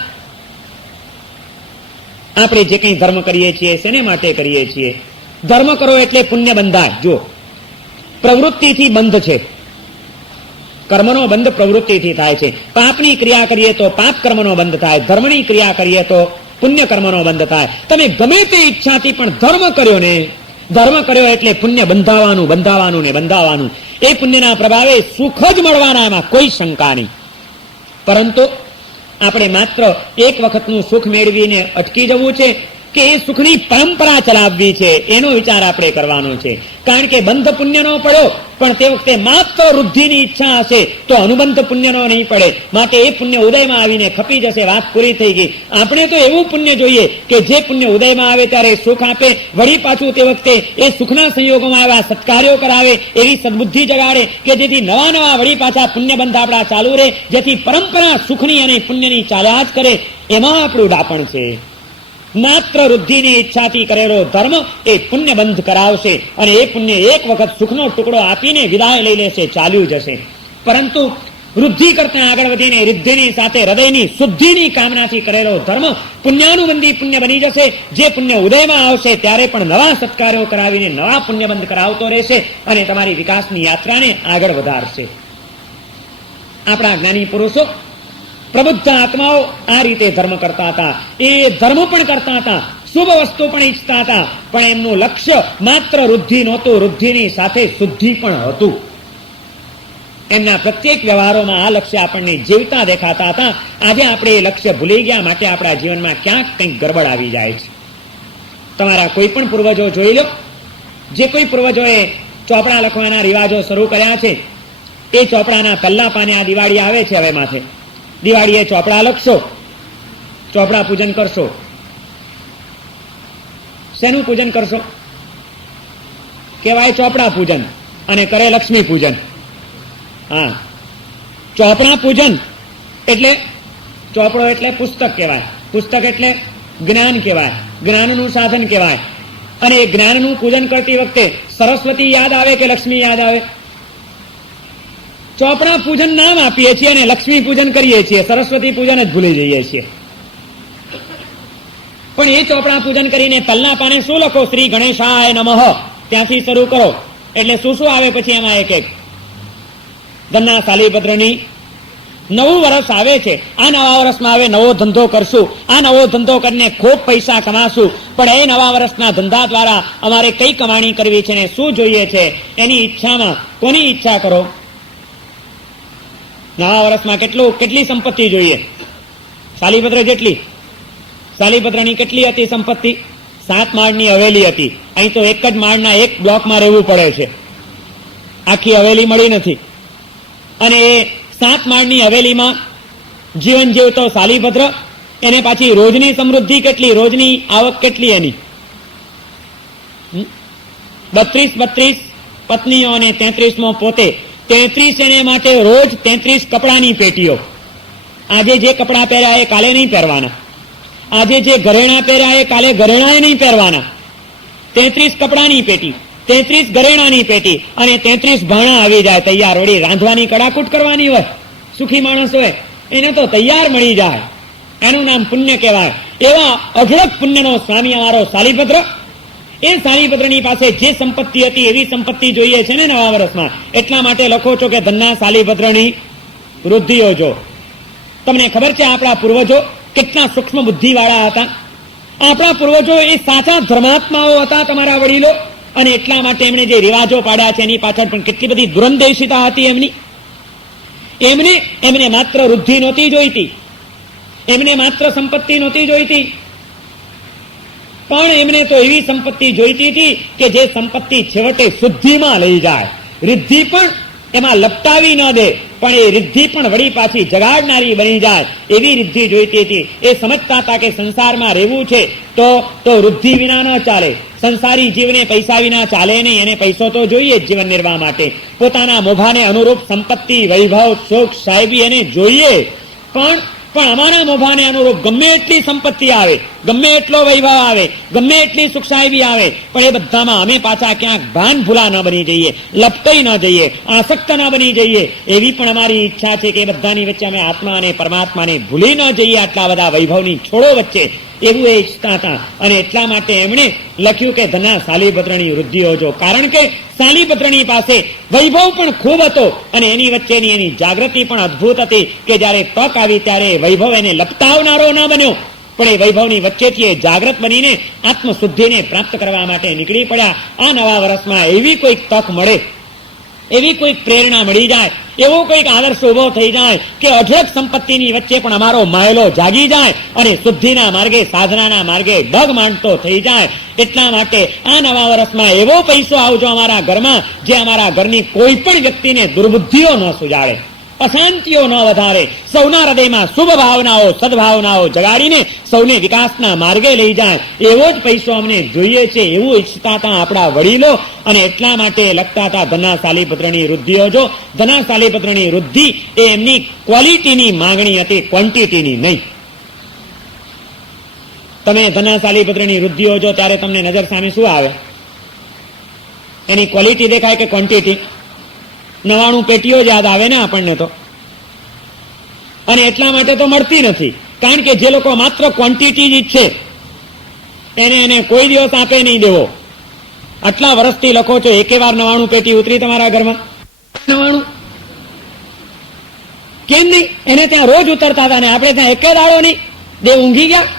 આપણે જે કંઈ ધર્મ કરીએ છીએ શેને માટે કરીએ છીએ? ધર્મ કરો એટલે પુણ્ય બંધાય. જો પ્રવૃત્તિથી બંધ છે, કર્મનો બંધ પ્રવૃત્તિથી થાય છે. પાપની ક્રિયા કરીએ તો પાપ કર્મનો બંધ થાય, ધર્મની ક્રિયા કરીએ તો પુણ્ય કર્મનો બંધ થાય. તમે ગમે તે ઈચ્છાથી પણ ધર્મ કર્યો ને, ધર્મ કર્યો એટલે પુણ્ય બંધાવાનું, બંધાવાનું ને બંધાવાનું. એ પુણ્યના પ્રભાવે સુખ જ મળવાના, એમાં કોઈ શંકા નહીં. પરંતુ આપણે માત્ર એક વખતનું સુખ મેળવીને અટકી જવું છે કે એ સુખની પરંપરા ચલાવવી છે, એનો વિચાર આપણે કરવાનો છે. કારણ કે બંધ પુણ્યનો પડ્યો પણ તે વખતે માત્ર વૃદ્ધિની ઈચ્છા હશે તો અનુબંધ પુણ્યનો નહીં પડે. માટે એ પુણ્ય ઉદયમાં આવીને ખપી જશે. વાત પૂરી થઈ ગઈ. આપણે તો એવું પુણ્ય જોઈએ કે જે પુણ્ય ઉદયમાં આવે ત્યારે સુખ આપે, વળી પાછું તે વખતે એ સુખના સંયોગોમાં એવા સત્કાર્યો કરાવે, એવી સદબુદ્ધિ જગાડે કે જેથી નવા નવા વળી પાછા પુણ્યબંધ આપણા ચાલુ રહે, જેથી પરંપરા સુખની અને પુણ્યની ચાલ્યા જ કરે. એમાં આપણું ડાપણ છે. માત્ર વૃદ્ધિની ઈચ્છાથી કરેલો ધર્મ એ પુણ્ય બંધ કરાવશે અને એ પુણ્ય એક વખત સુખનો ટુકડો આપીને વિદાય લઈ લેશે, ચાલ્યું જશે. પરંતુ વૃદ્ધિ કરતા આગળ વધીને રિદ્ધિની સાથે હૃદયની શુદ્ધિની કામનાથી કરેલો ધર્મ પુણ્યાનુબંધી પુણ્ય બની જશે. જે પુણ્ય ઉદયમાં આવશે ત્યારે પણ નવા સત્કાર્યો કરાવીને નવા પુણ્ય બંધ કરાવતો રહેશે અને તમારી વિકાસની યાત્રાને આગળ વધારશે. આપણા જ્ઞાની પુરુષો, પ્રબુદ્ધ આત્માઓ આ રીતે ધર્મ કરતા હતા. એ ધર્મ પણ કરતા હતા, શુભ વસ્તુ પણ ઈચ્છતા હતા, પણ એમનું લક્ષ્ય માત્ર વૃદ્ધિ નહોતું, વૃદ્ધિની સાથે શુદ્ધિ પણ હતું. એમના પ્રત્યેક વ્યવહારોમાં આ લક્ષ્ય આપણને જીવતા દેખાતા હતા. આજે આપણે એ લક્ષ્ય ભૂલી ગયા, માટે આપણા જીવનમાં ક્યાંક કંઈક ગરબડ આવી જાય છે. તમારા કોઈ પણ પૂર્વજો જોઈ લો, જે કોઈ પૂર્વજોએ ચોપડા લખવાના રિવાજો શરૂ કર્યા છે એ ચોપડાના પહેલા પાને આ દિવાળી આવે છે. હવે માથે દિવાળીએ ચોપડા લખશો, ચોપડા પૂજન કરશો. શેનું પૂજન કરશો? કહેવાય ચોપડા પૂજન અને કરે લક્ષ્મી પૂજન. હા, ચોપડા પૂજન એટલે ચોપડો એટલે પુસ્તક કહેવાય, પુસ્તક એટલે જ્ઞાન કહેવાય, જ્ઞાનનું સાધન કહેવાય. અને એ જ્ઞાનનું પૂજન કરતી વખતે સરસ્વતી યાદ આવે કે લક્ષ્મી યાદ આવે? ચોપડા પૂજન નામ આપીએ છીએ અને લક્ષ્મી પૂજન કરીએ છીએ, સરસ્વતી પૂજન જ ભૂલી જઈએ છીએ. પણ એ ચોપડા પૂજન કરીને તલના પાને શું લખો? શ્રી ગણેશાય નમઃ, ત્યાંથી શરૂ કરો એટલે શું શું આવે પછી એમાં એક એક. ધનના સાલીભદ્રની નવું વર્ષ આવે છે, આ નવા વર્ષમાં હવે નવો ધંધો કરશું, આ નવો ધંધો કરીને ખૂબ પૈસા કમાશું, પણ એ નવા વર્ષના ધંધા દ્વારા અમારે કઈ કમાણી કરવી છે ને શું જોઈએ છે એની ઈચ્છામાં કોની ઈચ્છા કરો? નવા વર્ષમાં કેટલી સંપત્તિ જોઈએ? સાલીભદ્ર જેટલી. સાલીભદ્રની કેટલી હતી સંપત્તિ? 7 માળની હવેલી હતી. અહીં તો એક જ માળના એક બ્લોકમાં રહેવું પડે છે, આખી હવેલી મળી નથી. અને એ 7 માળની હવેલીમાં જીવન જીવતો સાલીભદ્ર, એને પાછી રોજની સમૃદ્ધિ કેટલી, રોજની આવક કેટલી એની? 32 પત્નીઓ અને 33મો પોતે. 33 એને માટે રોજ 33 કપડાની પેટીઓ. આજે જે કપડા પહેર્યા એ કાલે નહીં પહેરવાના, આજે જે ઘરેણા પહેર્યા એ કાલે ઘરેણા નહીં પહેરવાના. 33 કપડાની પેટી, 33 ઘરેણાની પેટી અને 33 ભાણા આવી જાય તૈયાર. વળી રાંધવાની કડાકૂટ કરવાની હોય, સુખી માણસ હોય એને તો તૈયાર મળી જાય. એનું નામ પુણ્ય કહેવાય. એવા અઢળક પુણ્યનો સ્વામી અમારો સાલીભદ્ર. એ સાલીભદ્રની પાસે જે સંપત્તિ હતી એવી સંપત્તિ જોઈએ છે ને નવા વર્ષમાં. એટલા માટે લખો છો કે ધનના સાલીભદ્રની વૃદ્ધિઓ જો. તમને ખબર છે આપણા પૂર્વજો કેટલા સૂક્ષ્મ બુદ્ધિવાળા હતા? આપણા પૂર્વજો એ સાચા ધર્માત્માઓ હતા, તમારા વડીલો. અને એટલા માટે એમણે જે રિવાજો પાડ્યા છે એની પાછળ પણ કેટલી બધી દુરંદેશિતા હતી એમની. એમને માત્ર વૃદ્ધિ નહોતી જોઈતી, એમને માત્ર સંપત્તિ નહોતી જોઈતી, પણ એમને તો એવી સંપત્તિ જોઈતી હતી કે જે સંપત્તિ છેવટે શુદ્ધિમાં લઈ જાય. રિદ્ધિ પણ એમાં લપટાવી ન દે, પણ એ રિદ્ધિ પણ વળી પાછી જગાડનારી બની જાય એવી રિદ્ધિ જોઈતી હતી. એ સમજતા હતા કે સંસારમાં રહેવું છે તો વૃદ્ધિ વિના ન ચાલે. સંસારી જીવને પૈસા વિના ચાલે નહીં, એને પૈસો તો જોઈએ જ જીવન નિર્વાહ માટે. પોતાના મોભાને અનુરૂપ સંપત્તિ, વૈભવ, સુખ, સાહેબી એને જોઈએ. પણ અમારા મોભાને અનુરૂપ ગમે એટલી સંપત્તિ આવે, ગમે એટલો વૈભવ આવે, ગમે એટલી સુખ સાહેબી આવે, પણ એ બધામાં અમે પાછા ક્યાંક ભાન ભૂલા ન બની જઈએ, લપટાઈ ન જઈએ, આસક્ત ન બની જઈએ. એવી પણ અમારી ઈચ્છા છે કે એ બધાની વચ્ચે અમે આત્મા અને પરમાત્માને ભૂલી ન જઈએ આટલા બધા વૈભવની છોડો વચ્ચે. એવું એ ઈચ્છતા હતા. અને એટલા માટે એમણે લખ્યું કે ધના સાલીભદ્રની વૃદ્ધિઓ જો. કારણ કે સાલીભદ્રની પાસે વૈભવ પણ ખૂબ હતો અને એની વચ્ચેની એની જાગૃતિ પણ અદભુત હતી કે જ્યારે તક આવી ત્યારે વૈભવ એને લપટાવનારો ન બન્યો, પણ એ વૈભવની વચ્ચેથી એ જાગૃત બનીને આત્મશુદ્ધિને પ્રાપ્ત કરવા માટે નીકળી પડ્યા. આ નવા વર્ષમાં એવી કોઈક તક મળે, એવી કોઈક પ્રેરણા મળી જાય, એવો કોઈક આદર્શ ઉભો થઈ જાય કે અઢળક સંપત્તિની વચ્ચે પણ અમારો માયલો જાગી જાય અને શુદ્ધિના માર્ગે, સાધનાના માર્ગે ડગ માંડતો થઈ જાય. એટલા માટે આ નવા વર્ષમાં એવો પૈસો આવજો અમારા ઘરમાં જે અમારા ઘરની કોઈ પણ વ્યક્તિને દુર્બુદ્ધિઓ ન સુજાડે, અશાંતિઓ ન વધારે, સૌના હૃદયમાં શુભ ભાવનાઓ, સદભાવનાઓ જગાડીને સૌને વિકાસના માર્ગે લઈ જાય. એવો જ પૈસો અમને જોઈએ છે, એવું ઈચ્છતા હતા આપણા વડીલો. અને એટલા માટે લખતા હતા ધના સાલીભદ્રની વૃદ્ધિઓ જો. ધના સાલીભદ્રની વૃદ્ધિ એ એમની ક્વોલિટીની માંગણી હતી, ક્વોન્ટિટીની નહીં. તમે ધના સાલીભદ્રની વૃદ્ધિઓ જો ત્યારે તમને નજર સામે શું આવે? એની ક્વોલિટી દેખાય કે ક્વોન્ટિટી? 99 પેટીઓ જ યાદ આવે ને આપણને તો. અને એટલા માટે તો મળતી નથી, કારણ કે જે લોકો માત્ર ક્વોન્ટિટી જ ઈચ્છે એને કોઈ દિવસ આપે નહીં દેવો. આટલા વર્ષથી લખો છો, એકે વાર 99 પેટી ઉતરી તમારા ઘરમાં? 99 કેમ નહીં? એને ત્યાં રોજ ઉતરતા હતા ને આપણે ત્યાં એકે દાડો નહીં. દેવ ઊંઘી ગયા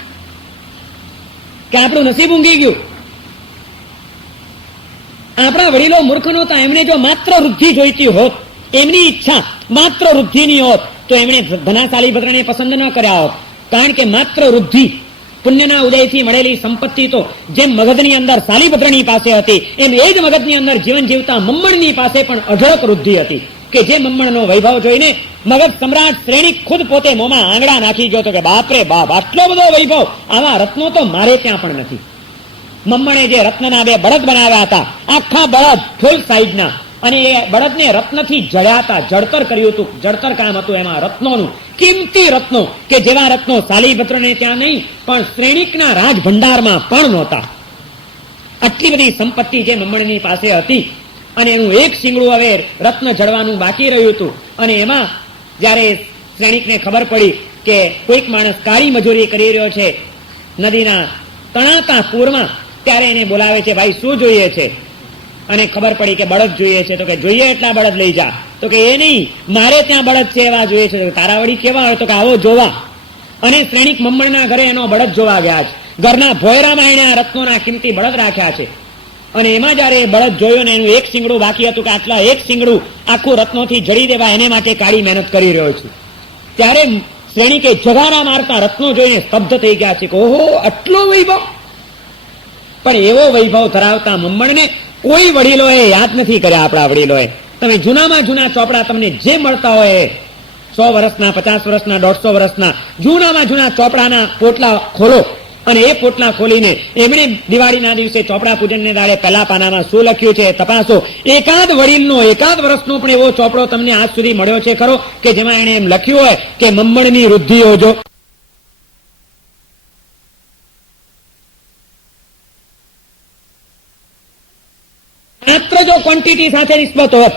કે આપણું નસીબ ઊંઘી ગયું? આપણા વડીલો મૂર્ખ નહોતા. એમને જો માત્ર વૃદ્ધિ જોઈતી હોત, એમની ઈચ્છા માત્ર વૃદ્ધિની હોત, તો એમણે ધના સાલીભદ્રને પસંદ ન કર્યા હોત. કારણ કે માત્ર વૃદ્ધિ, પુણ્યના ઉદયથી મળેલી સંપત્તિ તો જેમ મગધની અંદર સાલીભદ્રની પાસે હતી, એમ એ જ મગધની અંદર જીવન જીવતા મમ્મણની પાસે પણ અઢળક વૃદ્ધિ હતી કે જે મમ્મણનો વૈભવ જોઈને મગધ સમ્રાટ શ્રેણી ખુદ પોતે મોંમાં આંગળા નાખી ગયો હતો કે બાપરે બાપ, આટલો બધો વૈભવ, આવા રત્નો તો મારે ત્યાં પણ નથી. મમ્મણે જે રત્નના 2 બળદ બનાવ્યા હતા, આખા બળદ ફૂલ સાઈઝના, અને એ બળદને રત્નથી જડ્યા હતા, જડતર કર્યું હતું, જડતર કામ હતું એમાં રત્નોનું, કિંમતી રત્નો, કે જેવા રત્નો સાલીભદ્રને ત્યાં નહીં પણ શ્રેણિકના રાજ ભંડારમાં પણ નહોતા. આટલી બધી સંપત્તિ જે મમ્મણની પાસે હતી, અને એનું એક શીંગડું હવે રત્ન જડવાનું બાકી રહ્યું હતું. અને એમાં જ્યારે શ્રેણિકને ખબર પડી કે કોઈક માણસ કાળી મજૂરી કરી રહ્યો છે નદીના તણાતા પૂરમાં, ત્યારે એને બોલાવે છે, ભાઈ શું જોઈએ છે? અને ખબર પડી કે બળદ જોઈએ છે. તો કે જોઈએ એટલા બળદ લઈ જા. તો કે એ નહીં, મારે ત્યાં બળદ છે એવા જોઈએ છે. તારા વળી કેવા હોય? તો કે આવો જોવા. અને શ્રેણિક મમ્મણના ઘરે એનો બળદ જોવા ગયા છે. ઘરના ભોયરામાં એને આ રત્નોના કિંમતી બળદ રાખ્યા છે. અને એમાં જયારે બળદ જોયો ને એનું એક શીંગડું બાકી હતું, કે આટલા એક શીંગડું આખું રત્નોથી જડી દેવા, એને માટે કાળી મહેનત કરી રહ્યો છું, ત્યારે શ્રેણિકે જગારા મારતા રત્નો જોઈને સ્તબ્ધ થઈ ગયા છે કે ઓહો, આટલો વૈભવ! પણ એવો વૈભવ ધરાવતા મમ્મણને કોઈ વડીલોએ યાદ નથી કર્યા. આપણા વડીલોએ, તમે જૂનામાં જૂના ચોપડા તમને જે મળતા હોય, 100 વર્ષના, 50 વર્ષના, 150 વર્ષના જૂનામાં જૂના ચોપડાના પોટલા ખોલો, અને એ પોટલા ખોલીને એમણે દિવાળીના દિવસે ચોપડા પૂજનને દાડે પહેલા પાનામાં શું લખ્યું છે તપાસો. એકાદ વડીલનો, એકાદ વર્ષનો પણ એવો ચોપડો તમને આજ સુધી મળ્યો છે ખરો કે જેમાં એને એમ લખ્યું હોય કે મમ્મણની વૃદ્ધિ હોજો? માત્ર જો ક્વોન્ટિટી સાથે નિસ્બત હોત,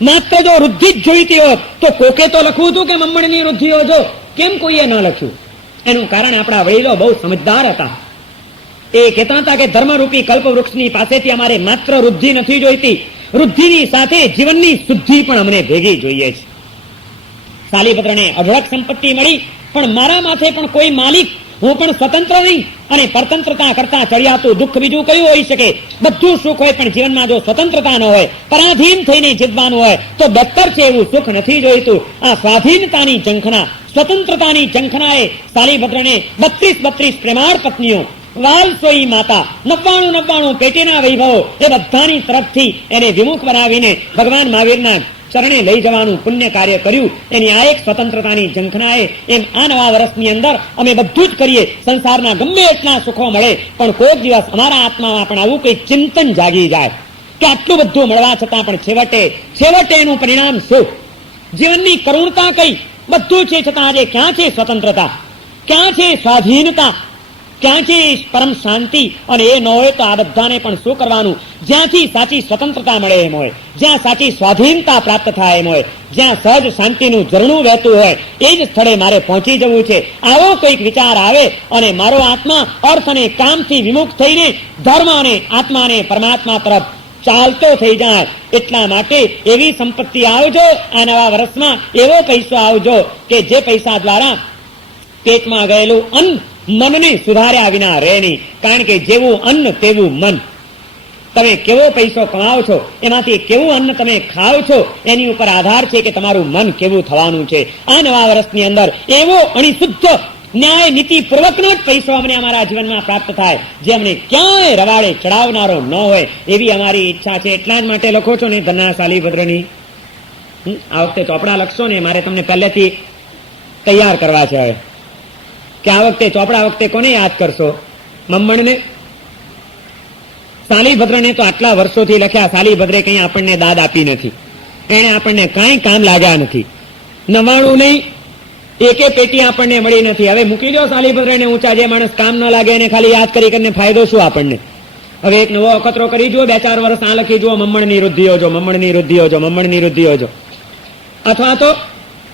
માત્ર જો વૃદ્ધિ જ જોઈતી હોત, તો કોકે તો લખવું હતું કે મમ્મણની વૃદ્ધિ હોજો. કેમ કોઈએ ન લખ્યું? એનું કારણ આપણા વડીલો બહુ સમજદાર હતા. એ કહેતા હતા કે ધર્મરૂપી કલ્પવૃક્ષની પાસેથી અમારે માત્ર વૃદ્ધિ નથી જોઈતી, વૃદ્ધિની સાથે જીવનની શુદ્ધિ પણ અમને ભેગી જોઈએ છે. સાલીભદ્રને અઢળક સંપત્તિ મળી, પણ મારા માથે પણ કોઈ માલિક, હું પણ સ્વતંત્ર નહીં. અને પરતંત્રતા કરતા ચડિયાતું દુઃખ બીજું કયું હોઈ શકે? બધું સુખ હોય પણ જીવનમાં જો સ્વતંત્રતા ન હોય, પરાધીન થઈને જીવવાનું હોય, તો બદતર છે એવું સુખ નથી જોઈતું. આ સ્વાધીનતાની ઝંખના, સ્વતંત્રતાની ઝંખનાએ સાલીભદ્રને 32 પ્રેમાળ પત્નીઓ, વાલસોઈ માતા, 99 પેટીના વૈભવો, એ બધાની તરફથી એને વિમુખ બનાવીને ભગવાન મહાવીરના ચરણે લઈ જવાનું પુણ્ય કાર્ય કર્યું. એની આ એક સ્વતંત્રતાની ઝંખનાએ એમ આ નવા વર્ષની અંદર અમે બધું જ કરીએ, સંસારના ગમે એટલા સુખો મળે, પણ કોઈક દિવસ અમારા આત્મામાં પણ આવું કંઈ ચિંતન જાગી જાય કે આટલું બધું મળવા છતાં પણ છેવટે એનું પરિણામ શું? જીવનની કરુણતા કઈ? બધું છે છતાં આજે ક્યાં છે સ્વતંત્રતા? ક્યાં છે સ્વાધીનતા? ક્યાં છે પરમ શાંતિ? અને એ ન હોય તો આ બધાને પણ શું કરવાનું? જ્યાંથી સાચી સ્વતંત્રતા મળે એમ હોય, જ્યાં સાચી સ્વાધીનતા પ્રાપ્ત થાય એમ હોય, જ્યાં સહજ શાંતિનું ઝરણું વહેતું હોય, એ જ સ્થળે મારે પહોંચી જવું છે. આવો કોઈક વિચાર આવે અને મારો આત્મા અર્થ અને કામથી વિમુખ થઈને ધર્મ અને આત્મા અને પરમાત્મા તરફ ચાલતો થઈ જાય. એટલા માટે એવી સંપત્તિ આવજો આ નવા વર્ષમાં, એવો પૈસો આવજો કે જે પૈસા દ્વારા પેટમાં ગયેલું અન્ન મનને સુધાર્યા વિના રહે નહીં. કારણ કે જેવું અન્ન તેવું મન. તમે કેવો પૈસો કમાવો છો, એમાંથી કેવું અન્ન તમે ખાઓ છો, એની ઉપર આધાર છે કે તમારું મન કેવું થવાનું છે. આ નવા વર્ષની અંદર એવો અણિશુદ્ધ ન્યાય નીતિ પૂર્વકનો જ પૈસો અમને અમારા જીવનમાં પ્રાપ્ત થાય, જે અમને ક્યાંય રવાડે ચડાવનારો ન હોય, એવી અમારી ઈચ્છા છે. એટલા જ માટે લખો છો ને ધના સાલીભદ્રની. આ વખતે ચોપડા લખશો ને, મારે તમને પહેલેથી તૈયાર કરવા છે હવે કે આ વખતે ચોપડા વખતે કોને યાદ કરશો? મમ્મણને? સાલીભદ્રને તો આટલા વર્ષોથી લખ્યા. સાલીભદ્રે કંઈ આપણને દાદ આપી નથી, એને આપણને કાંઈ કામ લાગ્યા નથી. 99 નહીં, એકે પેટી આપણને મળી નથી. હવે મૂકી દો સાલીભદ્રને ઊંચા, જે માણસ કામ ન લાગે એને ખાલી યાદ કરીને ફાયદો શું આપણને? હવે એક નવો અખતરો કરી જુઓ, 2-4 વર્ષ આ લખી જુઓ, મમ્મણની વૃદ્ધિ હોજો, મમ્મણની વૃદ્ધિ હોજો, મમ્મણની વૃદ્ધિ હોજો. અથવા તો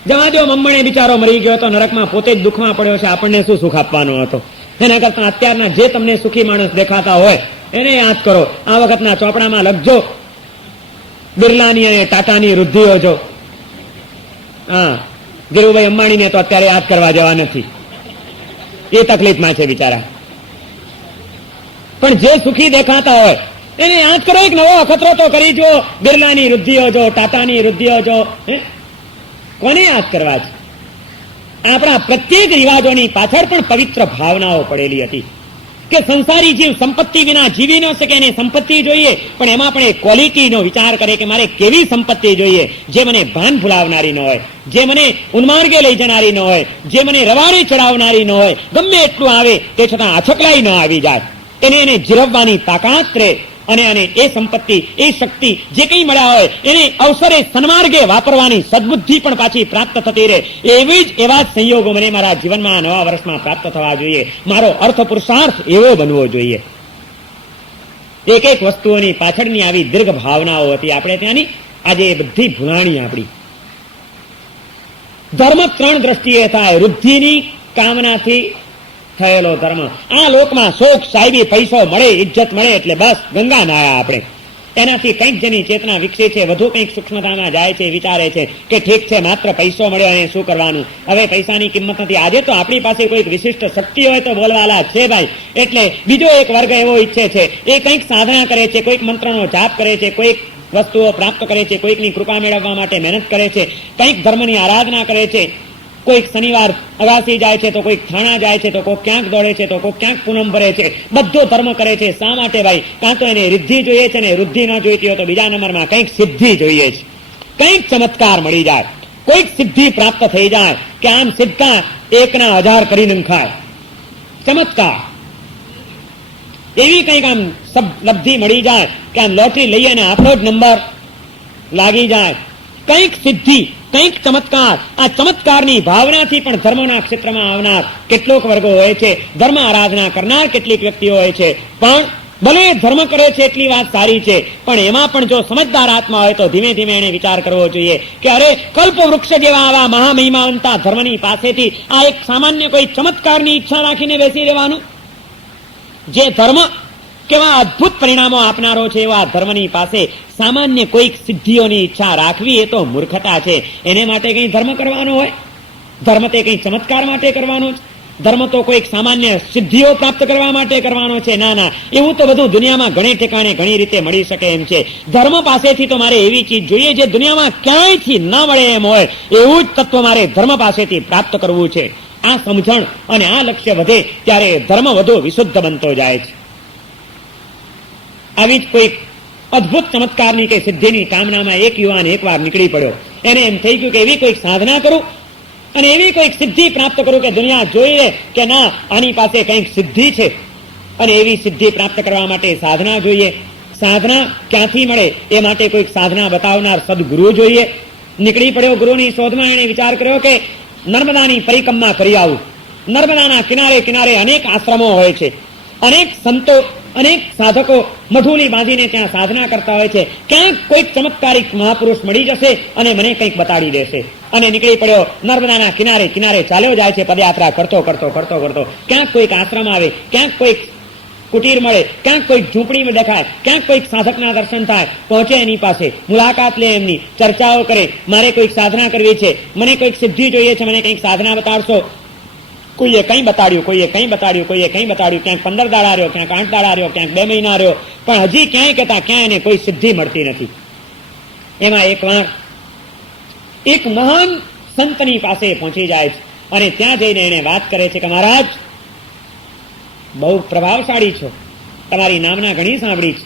જવા દો, મમ્મણે બિચારો મરી ગયો તો નરકમાં પોતે જ દુઃખમાં પડ્યો છે, આપણને શું સુખ આપવાનો હતો? એના કરતા અત્યારના જે તમને સુખી માણસ દેખાતા હોય એને યાદ કરો. આ વખતના ચોપડામાં લખજો બિરલાની અને ટાટાની વૃદ્ધિ હોજો. હા, ધીરુભાઈ અંબાણીને તો અત્યારે યાદ કરવા જવા નથી, એ તકલીફમાં છે બિચારા. પણ જે સુખી દેખાતા હોય એને યાદ કરો. એક નવો અખતરો તો કરી જુઓ, બિરલાની વૃદ્ધિ હોજો, ટાટાની વૃદ્ધિ હોજો. કોને યાદ કરવા છે? આપણા પ્રત્યેક રિવાજોની પાછળ પણ પવિત્ર ભાવનાઓ પડેલી હતી કે સંસારી જીવ સંપત્તિ વિના જીવી ન શકે, એને સંપત્તિ જોઈએ, પણ એમાં પણ એ ક્વોલિટીનો વિચાર કરે કે મારે કેવી સંપત્તિ જોઈએ, જે મને ભાન ભૂલાવનારી ન હોય, જે મને ઉન્માર્ગે લઈ જનારી ન હોય, જે મને રવાડે ચડાવનારી ન હોય, ગમે એટલું આવે તે છતાં અછકલાઈ ન આવી જાય. એને જીરવવાની તાકાત રહે, અને એ સંપત્તિ, એ શક્તિ જે કંઈ મળ્યા હોય એને અવસરે સન્માર્ગે વાપરવાની સદબુદ્ધિ પણ પાછી પ્રાપ્ત થતી રહે. એવા જ સંયોગો મને મારા જીવનમાં નવા વર્ષમાં પ્રાપ્ત થવા જોઈએ. મારો અર્થ પુરુષાર્થ એવો બનવો જોઈએ. એક એક વસ્તુઓની પાછળની આવી દીર્ઘ ભાવનાઓ હતી આપણે ત્યાંની. આજે એ બધી ભૂલાણી આપણી. ધર્મ ત્રણ દ્રષ્ટિએ થાય. વૃદ્ધિની કામનાથી થયેલો ધર્મ. આ લોકમાં શોખ, સાહેબી, પૈસો મળે, ઇજ્જત મળે એટલે બસ ગંગા નાયા આપણે. એનાથી કંઈક જેની ચેતના વિકસે છે, વધુ કંઈક સૂક્ષ્મતામાં જાય છે, વિચારે છે કે ઠીક છે, માત્ર પૈસો મળ્યો અને શું કરવાનું, હવે પૈસાની કિંમત નથી. આજે તો આપણી પાસે કોઈક વિશિષ્ટ શક્તિ હોય તો બોલવાલા છે ભાઈ. એટલે બીજો એક વર્ગ એવો ઈચ્છે છે, એ કંઈક સાધના કરે છે, કોઈક મંત્રનો જાપ કરે છે, કોઈક વસ્તુઓ પ્રાપ્ત કરે છે, કોઈકની કૃપા મેળવવા માટે મહેનત કરે છે, કંઈક ધર્મની આરાધના કરે છે. કોઈક શનિવાર અગાસી જાય છે, તો કોઈક થાણા જાય છે, તો કોઈ ક્યાંક દોડે છે, તો કોઈ ક્યાંક પૂનમ ભરે છે. બધો ધર્મ કરે છે. શા માટે ભાઈ? કાં તો એને રિદ્ધિ જોઈએ છે, ને વૃદ્ધિ ન જોઈતી હોય તો બીજા નંબરમાં કંઈક સિદ્ધિ જોઈએ છે, કંઈક ચમત્કાર મળી જાય, કોઈક સિદ્ધિ પ્રાપ્ત થઈ જાય કે આમ સિદ્ધા 1,000 કરી નંખાય. ચમત્કાર એવી કંઈક આમ લબ્ધિ મળી જાય કે આમ લોટરી લઈએ ને આપણો જ નંબર લાગી જાય. કંઈક સિદ્ધિ, કંઈક ચમત્કાર. આ ચમત્કારની ભાવનાથી પણ ધર્મના ક્ષેત્રમાં આવનાર કેટલોક વર્ગો હોય છે. ધર્મ આરાધના કરનાર કેટલીક વ્યક્તિઓ હોય છે. પણ ભલે ધર્મ કરે છે એટલી વાત સારી છે, પણ એમાં પણ જો સમજદાર આત્મા હોય તો ધીમે ધીમે એને વિચાર કરવો જોઈએ કે અરે કલ્પ વૃક્ષ જેવા આવા મહામહિમાવંતા ધર્મની પાસેથી આ એક સામાન્ય કોઈ ચમત્કારની ઈચ્છા રાખીને બેસી રહેવાનું? જે ધર્મ કેવા અદભુત પરિણામો આપનારો છે એવા ધર્મની પાસે સામાન્ય કોઈક સિદ્ધિઓની ઈચ્છા રાખવી એ તો મૂર્ખતા છે. એને માટે કંઈ ધર્મ કરવાનો હોય? ધર્મ તે કંઈ ચમત્કાર માટે કરવાનો છે? ધર્મ તો કોઈક સામાન્ય સિદ્ધિઓ પ્રાપ્ત કરવા માટે કરવાનો છે? ના ના, એવું તો બધું દુનિયામાં ઘણી ઠેકાણે ઘણી રીતે મળી શકે એમ છે. ધર્મ પાસેથી તો મારે એવી ચીજ જોઈએ જે દુનિયામાં ક્યાંયથી ન મળે એમ હોય. એવું જ તત્વ મારે ધર્મ પાસેથી પ્રાપ્ત કરવું છે. આ સમજણ અને આ લક્ષ્ય વધે ત્યારે ધર્મ વધુ વિશુદ્ધ બનતો જાય છે. આવી જ કોઈક અદભુત ચમત્કારની કે સિદ્ધિની કામનામાં એક યુવાન એકવાર નીકળી પડ્યો. એને એમ થઈ ગયું કે એવી કોઈક સાધના કરું અને એવી કોઈક સિદ્ધિ પ્રાપ્ત કરું કે દુનિયા જોઈ લે કે ના, આની પાસે કંઈક સિદ્ધિ છે. અને એવી સિદ્ધિ પ્રાપ્ત કરવા માટે સાધના જોઈએ. સાધના ક્યાંથી મળે એ માટે કોઈક સાધના બતાવનાર સદગુરુ જોઈએ. નીકળી પડ્યો ગુરુની શોધમાં. એણે વિચાર કર્યો કે નર્મદાની પરિક્રમા કરી આવું. નર્મદાના કિનારે કિનારે અનેક આશ્રમો હોય છે, અનેક સંતો, અનેક સાધકો મઢુલી બાંધીને ત્યાં સાધના કરતા હોય છે. ક્યાંક કોઈક ચમત્કારિક મહાપુરુષ મળી જશે અને મને કંઈક બતાડી દેશે. અને નીકળી પડ્યો. નર્મદાના કિનારે કિનારે ચાલ્યો જાય છે, પદયાત્રા કરતો કરતો કરતો કરતો. ક્યાંક કોઈક આશ્રમ આવે, ક્યાંક કોઈક કુટીર મળે, ક્યાંક કોઈક ઝૂંપડી દેખાય, ક્યાંક કોઈક સાધકના દર્શન થાય. પહોંચે એની પાસે, મુલાકાત લે, એમની ચર્ચાઓ કરે. મારે કોઈક સાધના કરવી છે, મને કોઈક સિદ્ધિ જોઈએ છે, મને કંઈક સાધના બતાડશો. કોઈએ કંઈ બતાડ્યું, કોઈએ કંઈ બતાડ્યું, કોઈએ કંઈ બતાડ્યું. ક્યાંક 15 દાડા રહ્યો, ક્યાંક 8 દાડા રહ્યો, ક્યાંક 2 મહિના રહ્યો, પણ હજી ક્યાંય કહેતા ક્યાંય એને કોઈ સિદ્ધિ મળતી નથી. એમાં એકવાર એક મહાન સંતની પાસે પહોંચી જાય છે અને ત્યાં જઈને એને વાત કરે છે કે મહારાજ, બહુ પ્રભાવશાળી છો, તમારી નામના ઘણી સાંભળી છે,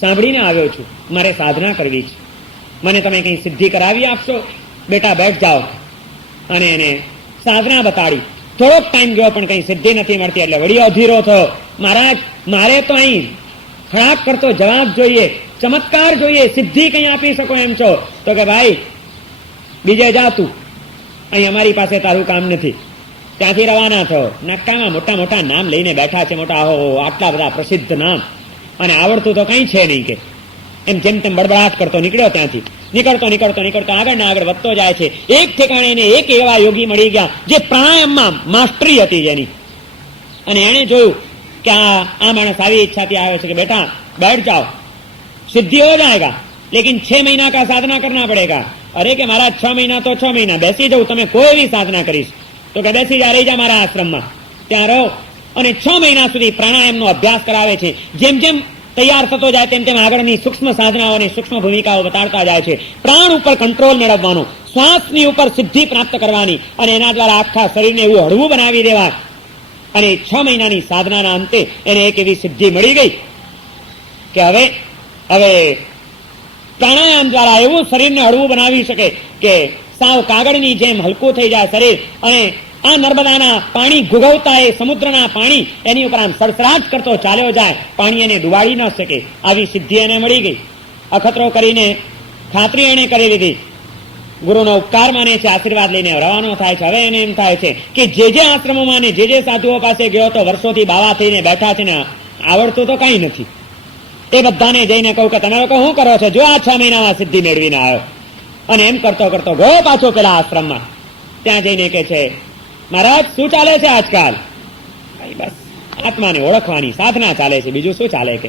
સાંભળીને આવ્યો છું, મારે સાધના કરવી છે, મને તમે કંઈ સિદ્ધિ કરાવી આપશો? બેટા બેઠ જાઓ. અને એને સાધના બતાડી. થોડોક ટાઈમ ગયો પણ કંઈ સિદ્ધિ નથી મળતી. એટલે વળી અધીરો થયો. મહારાજ, મારે તો અહીં ખરાબ કરતો જવાબ જોઈએ, ચમત્કાર જોઈએ, સિદ્ધિ કંઈ આપી શકો એમ છો? તો કે ભાઈ બીજે જા તું, અહીં અમારી પાસે તારું કામ નથી. ત્યાંથી રવાના થયો. નક્કામાં મોટા મોટા નામ લઈને બેઠા છે, મોટા આટલા બધા પ્રસિદ્ધ નામ, અને આવડતું તો કંઈ છે નહીં. કે એમ જેમ તેમ બડબડાટ કરતો નીકળ્યો ત્યાંથી. નીકળતો નીકળતો નીકળતો આગળ ને આગળ વધતો જાય છે. એક ઠેકાણે એને એક એવા યોગી મળી ગયા જે પ્રાણાયામમાં માસ્ટરી હતી જેની. અને એણે જોયું કે આ માણસ આવી ઈચ્છાથી આવ્યો છે કે બેટા बैठ जाओ, सिद्धि हो जाएगा, लेकिन 6 महीना का साधना करना पड़ेगा. अरे કે મારા 6 મહિના તો 6 મહિના બેસી જાઉં, તમે કોઈ એવી સાધના કરીશ? તો કે બેસી જા, રહી જા મારા આશ્રમમાં, ત્યાં રહો. અને 6 મહિના સુધી પ્રાણાયામનો અભ્યાસ કરાવે છે. જેમ જેમ તૈયાર થતો જાય તેમ તેમ આગળની સૂક્ષ્મ સાધનાઓ અને સૂક્ષ્મ ભૂમિકાઓ બતાડતા જાય છે. પ્રાણ ઉપર કંટ્રોલ મેળવવાનો, શ્વાસની ઉપર સિદ્ધિ પ્રાપ્ત કરવાની, અને એના દ્વારા આખા શરીરને એવું હળવું બનાવી દેવા. અને 6 મહિનાની સાધનાના અંતે એને એક એવી સિદ્ધિ મળી ગઈ કે હવે પ્રાણાયામ દ્વારા એવું શરીરને હળવું બનાવી શકે કે સાવ કાગળની જેમ હલકું થઈ જાય શરીર, અને આ નર્મદાના પાણી ગુગવતા એ સમુદ્રના પાણી એની ઉપર આમ સડસડાટ કરતો ચાલ્યો જાય, પાણી એને ડુબાડી ન શકે. આવી સિદ્ધિ એને મળી ગઈ. અખતરો કરીને ખાતરી એને કરી લીધી. ગુરુનો ઉપકાર માને છે, આશીર્વાદ લઈને રવાનો થાય છે. હવે એને એમ થાય છે કે જે આશ્રમોમાં ને જે સાધુઓ પાસે ગયો તો વર્ષોથી બાવા થઈને બેઠા છે ને આવડતું તો કઈ નથી, એ બધાને જઈને કહું કે તમે લોકો શું કરો છો? જો આ 6 મહિનામાં સિદ્ધિ મેળવીને આવ્યો. અને એમ કરતો કરતો ગયો પાછો પેલા આશ્રમમાં. ત્યાં જઈને કે છે, મહારાજ શું ચાલે છે આજકાલ? બસ આત્માને ઓળખવાની સાધના ચાલે છે, બીજું શું ચાલે? કે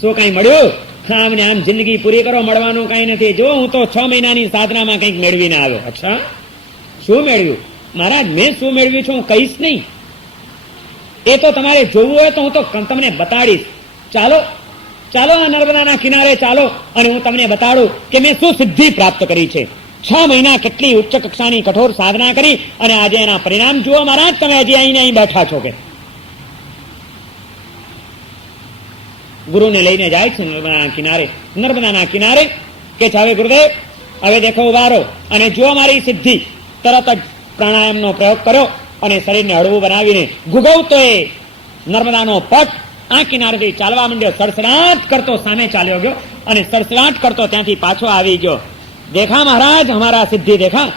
શું કઈ મળ્યું? આમ ને આમ જિંદગી પૂરી કરો, મળવાનું કઈ નથી. જો હું તો 6 મહિનાની સાધનામાં કંઈક મેળવીને આવ્યો. અચ્છા, શું મેળવ્યું? મહારાજ મેં શું મેળવ્યું છું હું કહીશ નહીં, એ તો તમારે જોવું હોય તો હું તો તમને બતાડીશ. ચાલો ચાલો આ નર્મદાના કિનારે ચાલો અને હું તમને બતાડું કે મેં શું સિદ્ધિ પ્રાપ્ત કરી છે. 6 મહિના કેટલી ઉચ્ચ કક્ષાની કઠોર સાધના કરી અને આજે એના પરિણામ જુઓ મહારાજ, તમે હજી અહીં બેઠા છો. કે ગુરુને લઈને જાય છે નર્મદાના કિનારે કે હવે ગુરુદેવ, હવે દેખો ઉભારો અને જુઓ મારી સિદ્ધિ. તરત જ પ્રાણાયામનો પ્રયોગ કર્યો અને શરીરને હળવું બનાવીને ગુગવતો એ નર્મદાનો પટ આ કિનારેથી ચાલવા માંડ્યો. સડસડાટ કરતો સામે ચાલ્યો ગયો અને સડસડાટ કરતો ત્યાંથી પાછો આવી ગયો. દેખા મહારાજ, હમારા સિદ્ધિ દેખા.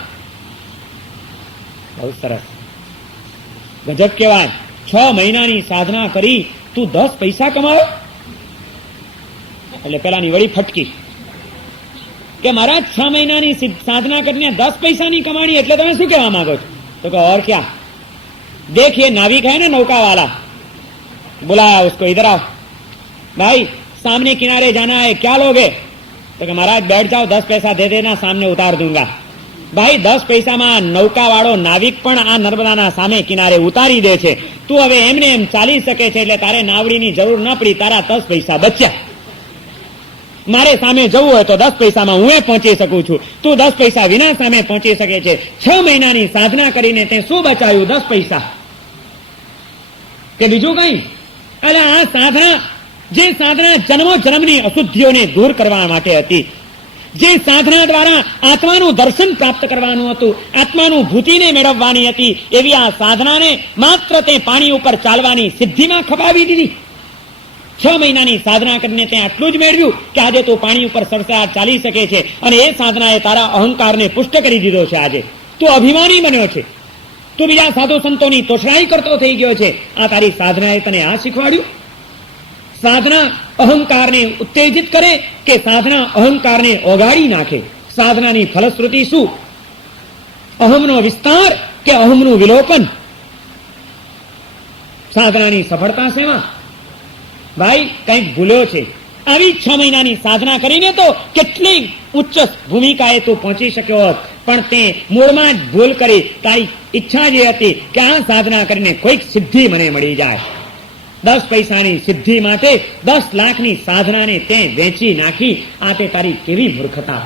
બહુ સરસ, ગજબ કેવાય. 6 મહિનાની સાધના કરી તું 10 પૈસા કમાયો? એટલે પેલાની વળી ફટકી કે મહારાજ 6 મહિનાની સાધના કરીને 10 પૈસાની કમાણી, એટલે તમે શું કહેવા માંગો છો? તો કે और क्या? देखिए नाविक है ना नौका वाला, बुलाया उसको, इधर आओ भाई, सामने किनारे जाना है, क्या लोगे? तो कि महाराज बैठ जाओ, 10 पैसा दे देना, सामने उतार दूंगा. भाई 10 પૈસામાં નૌકા વાળો નાવિક પણ આ નર્મદાના સામે કિનારે ઉતારી દે છે. તું હવે એમને એમ ચાલી શકે છે, એટલે તારે નાવડીની જરૂર ન પડી, તારા 10 પૈસા બચ્યા. મારે સામે જવું હોય તો 10 પૈસામાં હું પહોંચી શકું છું, તું 10 પૈસા વિના સામે પહોંચી શકે છે. 6 મહિનાની સાધના કરીને તે શું બચાવ્યું? 10 પૈસા કે બીજું કઈ? એટલે આ સાધના, જે સાધના જન્મો જન્મની અશુદ્ધિઓને દૂર કરવા માટે હતી, જે સાધના દ્વારા આત્માનું દર્શન પ્રાપ્ત કરવાનું હતું, આત્માનું ભૂતિને મેળવવાની હતી, એવી આ સાધનાને માત્ર તે પાણી ઉપર ચાલવાની સિદ્ધિમાં ખપાવી દીધી. 6 મહિનાની સાધના કરીને તે આટલું જ મેળવ્યું કે આજે તું પાણી ઉપર સડસડાટ ચાલી શકે છે. અને એ સાધનાએ તારા અહંકારને પુષ્ટ કરી દીધો છે. આજે તું અભિમાની બન્યો છે, તું બીજા સાધુ સંતોની તોછડાઈ કરતો થઈ ગયો છે. આ તારી સાધનાએ તને આ શીખવાડ્યું? સાધના અહંકારને ઉત્તેજિત કરે કે સાધના અહંકારને ઓગાળી નાખે? સાધનાની ફલશ્રુતિ શું? અહમનો વિસ્તાર કે અહમનું વિલોપન? સાધનાની સફળતા શેમાં? ભાઈ કંઈક ભૂલ્યો છે. આવી 6 મહિનાની સાધના કરીને તો કેટલી ઉચ્ચ ભૂમિકાએ તું પહોંચી શક્યો હોત, પણ તે મૂળમાં જ ભૂલ કરી. તારી ઈચ્છા જે હતી કે આ સાધના કરીને કોઈક સિદ્ધિ મને મળી જાય, 10 પૈસાની સિદ્ધિ માટે 10 લાખની સાધનાને તે વેચી નાખી. આ તે તારી કેવી મૂર્ખતા!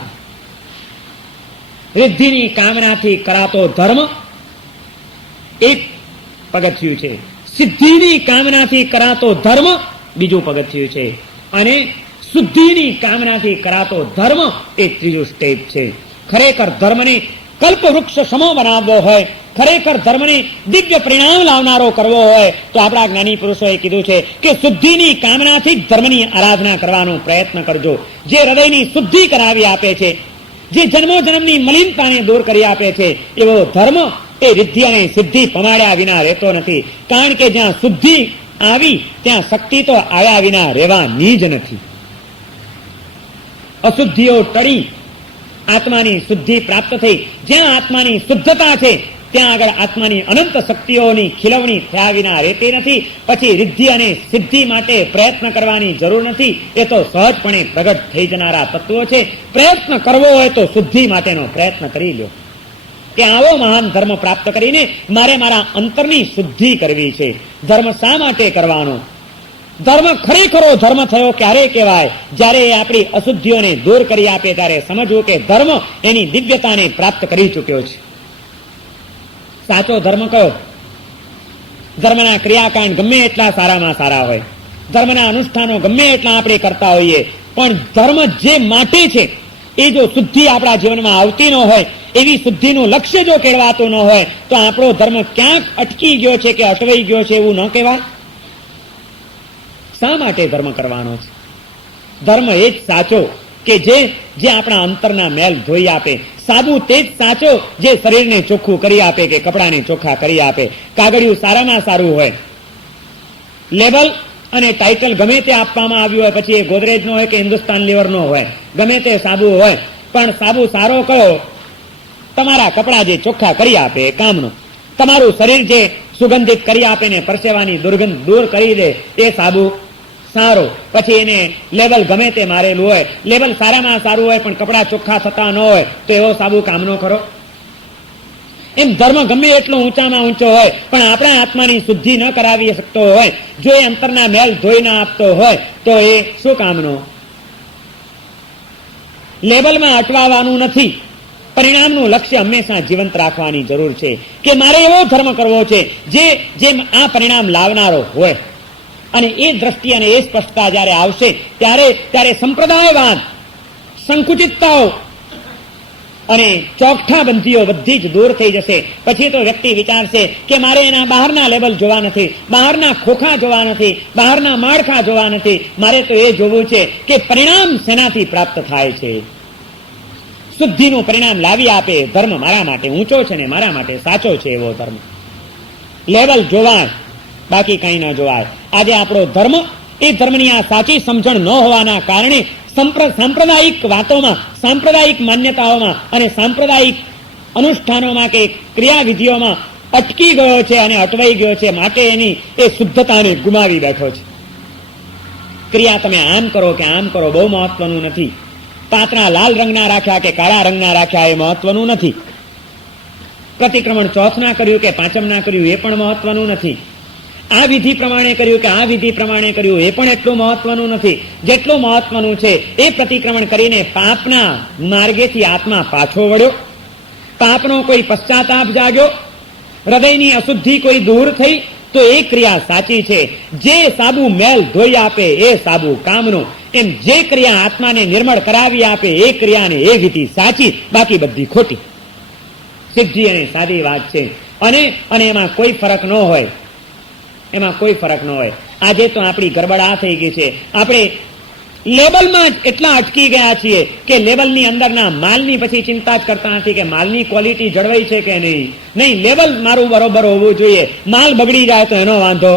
રિદ્ધિની કામનાથી કરાતો ધર્મ એક પગથિયું છે, સિદ્ધિની કામનાથી કરાતો ધર્મ બીજું પગથિયું છે, અને શુદ્ધિની કામનાથી કરાતો ધર્મ એ ત્રીજું સ્ટેપ છે. ખરેખર ધર્મને કલ્પવૃક્ષ સમો બનાવવો હોય, ખરેખર ધર્મને દિવ્ય પરિણામ લાવનારો કરવો હોય તો આપણા જ્ઞાની પુરુષોએ કીધું છે કે શુદ્ધિની કામનાથી જ ધર્મની આરાધના કરવાનો પ્રયત્ન કરજો. જે હૃદયની શુદ્ધિ કરાવી આપે છે, જે જન્મો જન્મની મલિનતાને દૂર કરી આપે છે, એવો ધર્મ એ રિદ્ધિ અને સિદ્ધિ પમાડ્યા વિના રહેતો નથી. કારણ કે જ્યાં શુદ્ધિ આવી ત્યાં શક્તિ તો આવ્યા વિના રહેવાની જ નથી. અશુદ્ધિઓ ટળી આત્માની શુદ્ધિ પ્રાપ્ત થઈ. જ્યાં આત્માની શુદ્ધતા છે ત્યાં આગળ આત્માની અનંત શક્તિઓની ખીલવણી થયા વિના રહેતી નથી. પછી રિદ્ધિ અને સિદ્ધિ માટે પ્રયત્ન કરવાની જરૂર નથી, એ તો સહજપણે પ્રગટ થઈ જનારા તત્વો છે. પ્રયત્ન કરવો હોય તો શુદ્ધિ માટેનો પ્રયત્ન કરી લો કે આવો મહાન ધર્મ પ્રાપ્ત કરીને મારે મારા અંતરની શુદ્ધિ કરવી છે. ધર્મ શા માટે કરવાનો? ધર્મ ખરેખરો ધર્મ થયો ક્યારે કહેવાય? જ્યારે એ આપણી અશુદ્ધિઓને દૂર કરી આપે ત્યારે સમજવું કે ધર્મ એની દિવ્યતાને પ્રાપ્ત કરી ચૂક્યો છે. સાચો ધર્મ કયો? ધર્મના ક્રિયાકાંડ ગમે એટલા સારામાં સારા હોય, ધર્મના અનુષ્ઠાનો ગમે એટલા આપણે કરતા હોઈએ, પણ ધર્મ જે માટે છે એ જો શુદ્ધિ આપણા જીવનમાં આવતી ન હોય, એવી શુદ્ધિનું લક્ષ્ય જો કેળવાતું ન હોય તો આપણો ધર્મ ક્યાંક અટકી ગયો છે કે અટવાઈ ગયો છે એવું ન કહેવાય. શા માટે ધર્મ કરવાનો છે? ધર્મ એ જ સાચો કે જે આપણા અંતરના મેલ ધોઈ આપે. સાબુ તે જ સાચો જે શરીરને ચોખ્ખું કરી આપે કે કપડાને ચોખ્ખા કરી આપે. કાગળિયું સારામાં સારું હોય, લેબલ અને ટાઇટલ ગમે તે આપવામાં આવ્યું હોય, પછી એ ગોદરેજનો હોય કે હિન્દુસ્તાન લીવરનો હોય, ગમે તે સાબુ હોય, પણ સાબુ સારો કયો? તમારા કપડા જે ચોખ્ખા કરી આપે એ કામનો. તમારું શરીર જે સુગંધિત કરી આપે ને પરસેવાની દુર્ગંધ દૂર કરી દે એ સાબુ સારો. પછી એને લેબલ ગમે તે મારેલું હોય, લેબલ સારામાં સારું હોય પણ કપડા ચોખ્ખા થતા ન હોય તો એવો સાબુ કામનો ખરો? એમ ધર્મ ગમે એટલો ઊંચામાં ઊંચો હોય પણ આપણા આત્માની શુદ્ધિ ન કરાવી શકતો હોય, જો એ અંતરના મેલ ધોઈ ના આપતો હોય તો એ શું કામનો? લેબલમાં અટવાવાનું નથી. પરિણામનું લક્ષ્ય હંમેશા જીવંત રાખવાની જરૂર છે કે મારે એવો ધર્મ કરવો છે જે આ પરિણામ લાવનારો હોય. અને એ દ્રષ્ટિ અને એ સ્પષ્ટતા જયારે આવશે ત્યારે સંપ્રદાયવાદ, સંકુચિતતાઓ અને ચોકઠાબંધીઓ બધી જ દૂર થઈ જશે. પછી તો વ્યક્તિ વિચારશે કે મારે એના બહારના લેવલ જોવા નથી, બહારના ખોખા જોવા નથી, બહારના માળખા જોવા નથી, મારે તો એ જોવું છે કે પરિણામ શેનાથી પ્રાપ્ત થાય છે. શુદ્ધિનું પરિણામ લાવી આપે ધર્મ મારા માટે ઊંચો છે ને મારા માટે સાચો છે એવો ધર્મ. લેવલ જોવાય, બાકી કઈ ન જોવાય. આજે આપણો ધર્મ એ ધર્મની આ સાચી સમજણ ન હોવાના કારણે સાંપ્રદાયિક વાતોમાં, સાંપ્રદાયિક માન્યતાઓમાં અને સાંપ્રદાયિક અનુષ્ઠાનોમાં કે ક્રિયાવિધિઓમાં અટકી ગયો છે અને અટવાઈ ગયો છે. માટે એની એ શુદ્ધતાને ગુમાવી બેઠો છે. ક્રિયા તમે આમ કરો કે આમ કરો બહુ મહત્વનું નથી. પાત્રા લાલ રંગના રાખ્યા કે કાળા રંગના રાખ્યા એ મહત્વનું નથી. પ્રતિક્રમણ ચોથના કર્યું કે પાંચમના કર્યું એ પણ મહત્વનું નથી. આ વિધિ પ્રમાણે કર્યું કે આ વિધિ પ્રમાણે કર્યું એ પણ એટલું મહત્વનું નથી. જેટલું મહત્વનું છે એ પ્રતિક્રમણ કરીને પાપના માર્ગેથી આત્મા પાછો વળ્યો, પાપનો કોઈ પશ્ચાતાપ જાગ્યો, હૃદયની અશુદ્ધિ કોઈ દૂર થઈ, તો એ ક્રિયા સાચી છે. જે સાબુ મેલ ધોઈ આપે એ સાબુ કામનો. એમ જે ક્રિયા આત્માને નિર્મળ કરાવી આપે એ ક્રિયાને એ વિધિ સાચી, બાકી બધી ખોટી. સીધી અને સાદી વાત છે. અને એમાં કોઈ ફરક ન હોય, એમાં કોઈ ફરક ન હોય. આજે તો આપણી ગરબડ આ થઈ ગઈ છે, આપણે લેબલમાં જ એટલા અટકી ગયા છીએ કે લેબલની અંદરના માલની પછી ચિંતા જ કરતા નથી કે માલની ક્વોલિટી જળવાઈ છે કે નહીં. લેબલ મારું બરોબર હોવું જોઈએ. માલ બગડી જાય તો એનો વાંધો.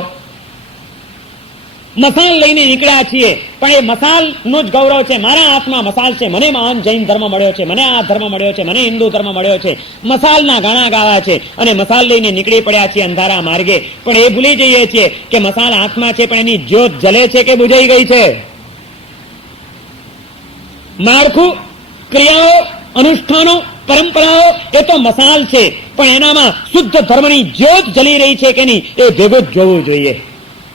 મસાલ લઈને નીકળ્યા છીએ પણ એ મસાલનું જ ગૌરવ છે. મારા હાથમાં મસાલ છે, મને મહાન જૈન ધર્મ મળ્યો છે, મને આ ધર્મ મળ્યો છે, મને હિન્દુ ધર્મ મળ્યો છે. મસાલના ગાણા ગાવા છે અને મસાલ લઈને નીકળી પડ્યા છીએ અંધારા માર્ગે. પણ એ ભૂલી જઈએ છીએ કે મસાલ હાથમાં છે પણ એની જ્યોત જલે છે કે બુઝાઈ ગઈ છે. માળખું, ક્રિયાઓ, અનુષ્ઠાનો, પરંપરાઓ એ તો મસાલ છે પણ એનામાં શુદ્ધ ધર્મની જ્યોત જલી રહી છે કે નહીં એ ભેગું જ જોવું જોઈએ.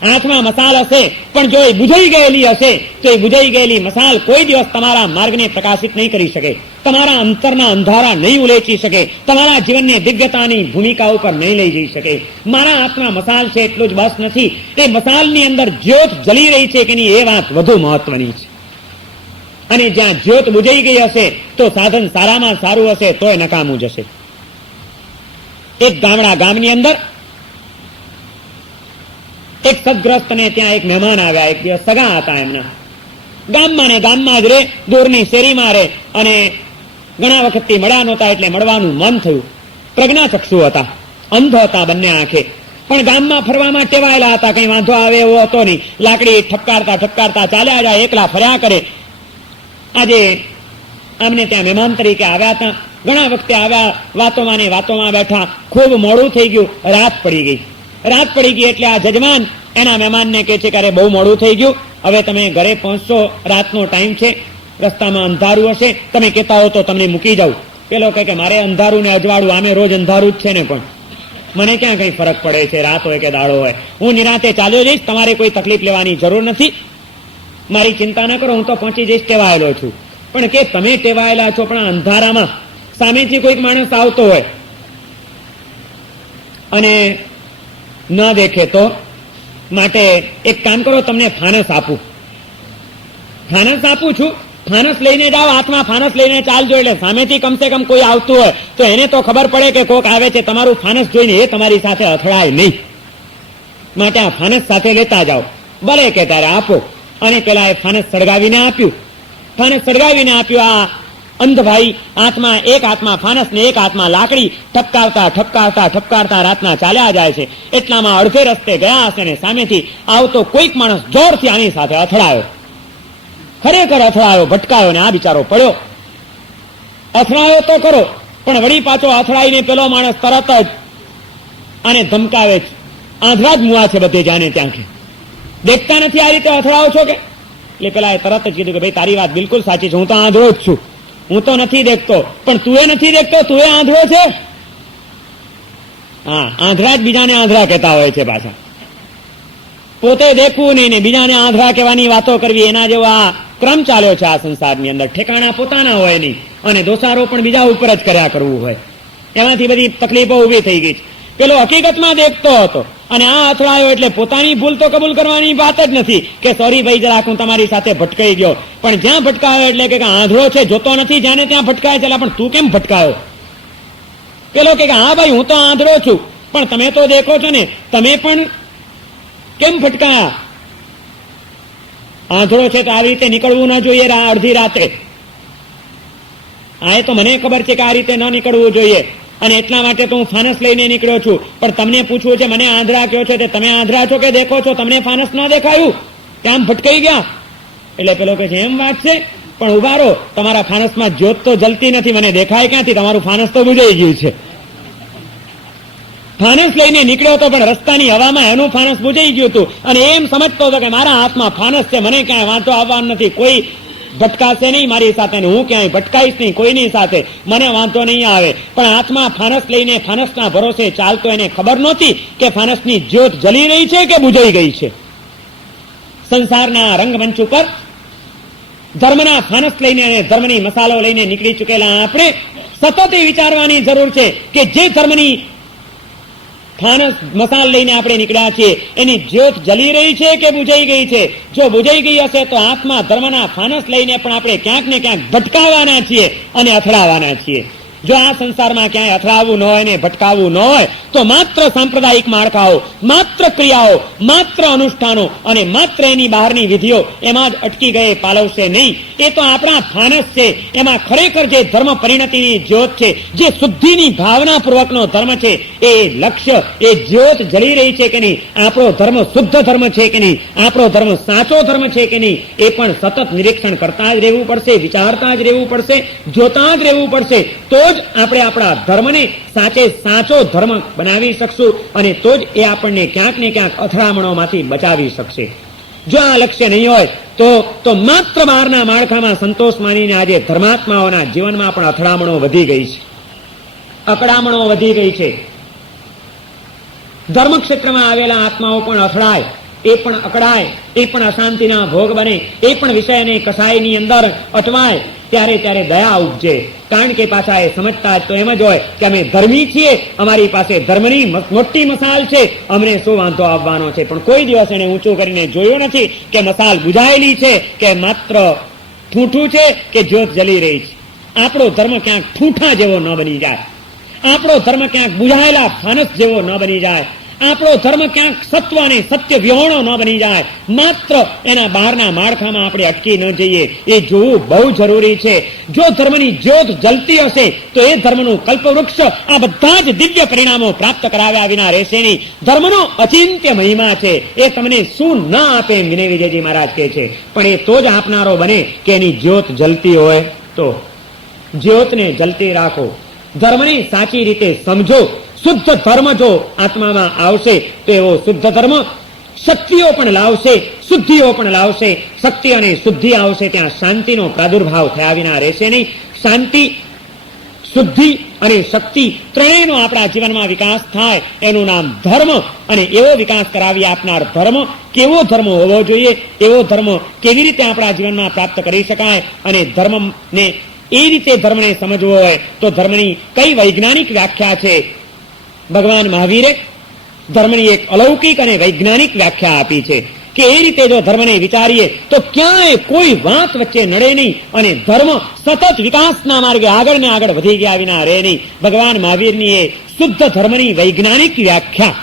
હાથમાં મસાલ હશે પણ જો એ બુઝાઈ ગયેલી હશે તો એ બુઝાઈ ગયેલી મસાલ કોઈ દિવસ તમારા માર્ગને પ્રકાશિત નહીં કરી શકે, તમારા અંતરના અંધારા નહીં ઉલેચી શકે, તમારા જીવનને દિવ્યતાની ભૂમિકા ઉપર નહીં લઈ જઈ શકે. મારા હાથમાં મસાલ છે એટલું જ બસ નથી, એ મસાલની અંદર જ્યોત જલી રહી છે કે નહીં એ વાત વધુ મહત્વની છે. અને જ્યાં જ્યોત બુઝાઈ ગઈ હશે તો સાધન સારામાં સારું હશે તોય નકામું જ હશે. એક ગામની અંદર એક સદગ્રસ્ત ને ત્યાં એક મહેમાન આવ્યા. એક દિવસ સગા હતા એમના. ગામમાં ને ગામમાં જ રે, દૂરની શેરીમાં રે અને ઘણા વખતથી મળ્યા નહોતા એટલે મળવાનું મન થયું. પ્રજ્ઞાચક્ષુ હતા, અંધ હતા બંને આંખે, પણ ગામમાં ફરવામાં ટેવાયેલા હતા. કઈ વાંધો આવે એવો હતો નહીં. લાકડી ઠપકારતા ચાલ્યા જાય, એકલા ફર્યા કરે. આજે આમને ત્યાં મહેમાન તરીકે આવ્યા હતા. ઘણા વખતે આવ્યા, વાતોમાં બેઠા. ખૂબ મોડું થઈ ગયું, રાત પડી ગઈ એટલે આ જજમાન એના મહેમાનને કહે છે કે અરે બહુ મોડું થઈ ગયું, હવે તમે ઘરે પહોંચશો, રાતનો ટાઈમ છે, રસ્તામાં અંધારું હશે, તમે કહેતા હો તો તમને મૂકી જાઉં. પેલો કહે કે મારે અંધારું ને અજવાળું આમે રોજ અંધારું જ છે ને, પણ મને ક્યાં કઈ ફરક પડે છે, રાત હોય કે દાડો હોય, હું નિરાંતે ચાલ્યો જઈશ, તમારે કોઈ તકલીફ લેવાની જરૂર નથી, મારી ચિંતા ન કરો, હું તો પહોંચી જઈશ, ટેવાયેલો છું. પણ કે તમે ટેવાયેલા છો પણ અંધારામાં સામેથી કોઈક માણસ આવતો હોય અને ન દેખે તો, માટે એક કામ કરો, તમને ફાનસ આપું છું, ફાનસ લઈને જાઓ, હાથમાં ફાનસ લઈને ચાલજો, એટલે સામેથી કમસે કમ કોઈ આવતું હોય તો એને તો ખબર પડે કે કોક આવે છે. તમારું ફાનસ જોઈને એ તમારી સાથે અથડાય નહીં, માટે આ ફાનસ સાથે લેતા જાઓ. ભલે કે તારે આપો. અને પેલા એ ફાનસ સળગાવીને આપ્યું. ફાનસ સળગાવીને આપ્યું. આ અંધભાઈ એક હાથમાં ફાનસ ને એક હાથમાં લાકડી ઠપકારતા ઠપકારતા ઠપકારતા રાતના ચાલ્યા જાય છે. એટલામાં અડધે રસ્તે ગયા હશે ને સામેથી આવતો કોઈક માણસ જોરથી આની સાથે અથડાયો. ખરેખર અથડાયો, ભટકાયો ને આ બિચારો પડ્યો. અથડાયો તો કરો, પણ વળી પાછો અથડાઈને પેલો માણસ તરત જ આને ધમકાવે છે. આંધળા જ મુવા છે બધે જાણે ત્યાં કે દેખતા નથી આ રીતે અથડાવો છો કે. એટલે પેલા તરત જ કીધું કે ભાઈ તારી વાત બિલકુલ સાચી છે, હું તો આંધળો જ છું, હું તો નથી દેખતો. પણ તું એ નથી દેખતો, તું એ આંધળો છે. હા, આંધળા જ બીજાને આંધળા કહેતા હોય છે પાછા. પોતે દેખવું નહીં ને બીજાને આંધળા કહેવાની વાતો કરવી, એના જેવો આ ક્રમ ચાલ્યો છે આ સંસારની અંદર. ઠેકાણા પોતાના હોય નહીં અને દોષારો પણ બીજા ઉપર જ કર્યા કરવું હોય. એમાંથી બધી તકલીફો ઉભી થઈ ગઈ છે. પેલો હકીકતમાં દેખતો હતો અને આ અથડાયો એટલે પોતાની ભૂલ તો કબૂલ કરવાની વાત જ નથી કે સોરી ભાઈ જરાક હું તમારી સાથે ભટકાઈ ગયો. પણ જ્યાં ભટકાયો એટલે કે આંધળો છે, જોતો નથી, જ્યાં ત્યાં ભટકાય છે. પણ તું કેમ ભટકાયો? પેલો કે હા ભાઈ હું તો આંધળો છું, પણ તમે તો દેખો છો ને, તમે પણ કેમ ભટકાયા? આંધળો છે તો આવી રીતે નીકળવું ન જોઈએ અડધી રાત્રે. આ એ તો મને ખબર છે કે આ રીતે ન નીકળવું જોઈએ અને એટલા માટે તો હું ફાનસ લઈને નીકળ્યો છું. પણ તમને પૂછવું છે, મને આંધળા કયો છે, તમે આંધળા છો કે દેખો છો? તમને ફાનસ ન દેખાયું ત્યાં ભટકાઈ ગયા? એટલે પેલો કે છે એમ વાત છે, પણ ઉભા રહો, તમારા ફાનસમાં જ્યોત તો જલતી નથી, મને દેખાય ક્યાંથી? તમારું ફાનસ તો બુજાઈ ગયું છે. ફાનસ લઈને નીકળ્યો હતો પણ રસ્તાની હવામાં એનું ફાનસ બુજાઈ ગયું હતું અને એમ સમજતો હતો કે મારા હાથમાં ફાનસ છે, મને ક્યાંય વાંધો આવવાનો નથી, કોઈ ભટકાશે નહીં મારી સાથે, હું ક્યાંય ભટકાઈશ નહીં કોઈની સાથે, મને વાંધો નહીં આવે. પણ હાથમાં ફાનસ લઈને ફાનસના ભરોસે ચાલતો એને ખબર નહોતી કે ફાનસની જ્યોત જલી રહી છે કે બુજાઈ ગઈ છે. સંસારના રંગમંચ ઉપર ધર્મના ફાનસ લઈને અને ધર્મની મસાલો લઈને નીકળી ચૂકેલા આપણે સતત એ વિચારવાની જરૂર છે કે જે ધર્મની ફાનસ મસાલ લઈને આપણે નીકળ્યા છીએ એની જ્યોત જલી રહી છે કે બુજાઈ ગઈ છે? જો બુજાઈ ગઈ હશે તો આત્મા ધર્મના ફાનસ લઈને પણ આપણે ક્યાંક ને ક્યાંક ભટકાવાના છીએ અને અથડાવાના છીએ. જો આ સંસારમાં ક્યાંય અથડાવવું ન હોય ને ભટકાવવું ન હોય તો માત્ર સાંપ્રદાયિક માળખાઓ, માત્ર ક્રિયાઓ, માત્ર અનુષ્ઠાનો અને માત્ર એની બહારની વિધિઓ એમાં જ અટકી ગયે પાલવશે નહીં. એ તો આપણા ફાનસ છે. એમાં ખરેખર જે ધર્મ પરિણતિની જ્યોત છે, જે શુદ્ધિની ભાવનાપૂર્વકનો ધર્મ છે, એ લક્ષ્ય, એ જ્યોત જળી રહી છે કે નહીં, આપણો ધર્મ શુદ્ધ ધર્મ છે કે નહીં, આપણો ધર્મ સાચો ધર્મ છે કે નહીં, એ પણ સતત નિરીક્ષણ કરતા જ રહેવું પડશે, વિચારતા જ રહેવું પડશે, જોતા જ રહેવું પડશે. તો જ આપણે આપણા ધર્મને સાચો ધર્મ બનાવી શકશું અને તો જ એ આપણને ક્યાંક ને ક્યાંક અથડામણોમાંથી બચાવી શકશે. જો આ લક્ષ્ય નહીં હોય તો માત્ર બહારના માળખામાં સંતોષ માનીને આજે ધર્માત્માઓના જીવનમાં પણ અથડામણો વધી ગઈ છે, અકળામણો વધી ગઈ છે. ધર્મ ક્ષેત્રમાં આવેલા આત્માઓ પણ અથડાય, એ પણ અકળાય, એ પણ અશાંતિના ભોગ બને, એ પણ વિષયને કસાયની અંદર અટવાય. ત્યારે દયા ઉપજે. કારણ કે પાછા એ સમજતા જ તો એમ જ હોય કે અમે ધર્મી છીએ, અમારી પાસે ધર્મની મોટી મસાલ છે, અમને શું વાંધો આવવાનો છે. પણ કોઈ દિવસ એને ઊંચું કરીને જોયું નથી કે મસાલ બુઝાયેલી છે કે માત્ર ઠૂઠું છે કે જ્યોત જલી રહી છે. આપણો ધર્મ ક્યાંક ઠૂઠા જેવો ન બની જાય, આપણો ધર્મ ક્યાંક બુઝાયેલા ફાનસ જેવો ન બની જાય, આપણો ધર્મ ક્યાંક સત્વ અને સત્ય વિહોણો ન બની જાય. માત્ર એના બહારના માળખામાં આપણે અટકી ન જઈએ, એ જોવું બહુ જરૂરી છે. જો ધર્મની જ્યોત જલતી હશે તો એ ધર્મનું કલ્પવૃક્ષ આ બધા જ દિવ્ય પરિણામો પ્રાપ્ત કરાવ્યા વિના રહેશે નહીં. ધર્મનો અચિંત્ય મહિમા છે, એ તમને શું ન આપે એમ વિનય વિજયજી મહારાજ કહે છે. પણ એ તો જ આપનારો બને કે એની જ્યોત જલતી હોય. તો જ્યોતને જલતી રાખો, ધર્મને સાચી રીતે સમજો. શુદ્ધ ધર્મ જો આત્મામાં આવશે તો એવો શુદ્ધ ધર્મ શક્તિઓ પણ લાવશે, શુદ્ધિઓ પણ લાવશે. શક્તિ અને શુદ્ધિ આવશે ત્યાં શાંતિનો પ્રાદુર્ભાવ થયા વિના રહેશે નહીં. શાંતિ, શુદ્ધિ અને શક્તિ ત્રણેયનો આપણા જીવનમાં વિકાસ થાય એનું નામ ધર્મ. અને એવો વિકાસ કરાવી આપનાર ધર્મ કેવો ધર્મ હોવો જોઈએ, એવો ધર્મ કેવી રીતે આપણા જીવનમાં પ્રાપ્ત કરી શકાય અને ધર્મને એ રીતે ધર્મને સમજવો હોય તો ધર્મની કઈ વૈજ્ઞાનિક વ્યાખ્યા છે? ભગવાન મહાવીરે ધર્મની એક અલૌકિક અને વૈજ્ઞાનિક વ્યાખ્યા આપી છે. કે એ રીતે જો ધર્મને વિચારીએ તો ક્યાંય કોઈ વાત વચ્ચે નડે નહીં અને ધર્મ સતત વિકાસના માર્ગે આગળ ને આગળ વધી ગયા વિના રહે નહીં. ભગવાન મહાવીરની એ શુદ્ધ ધર્મની વૈજ્ઞાનિક વ્યાખ્યા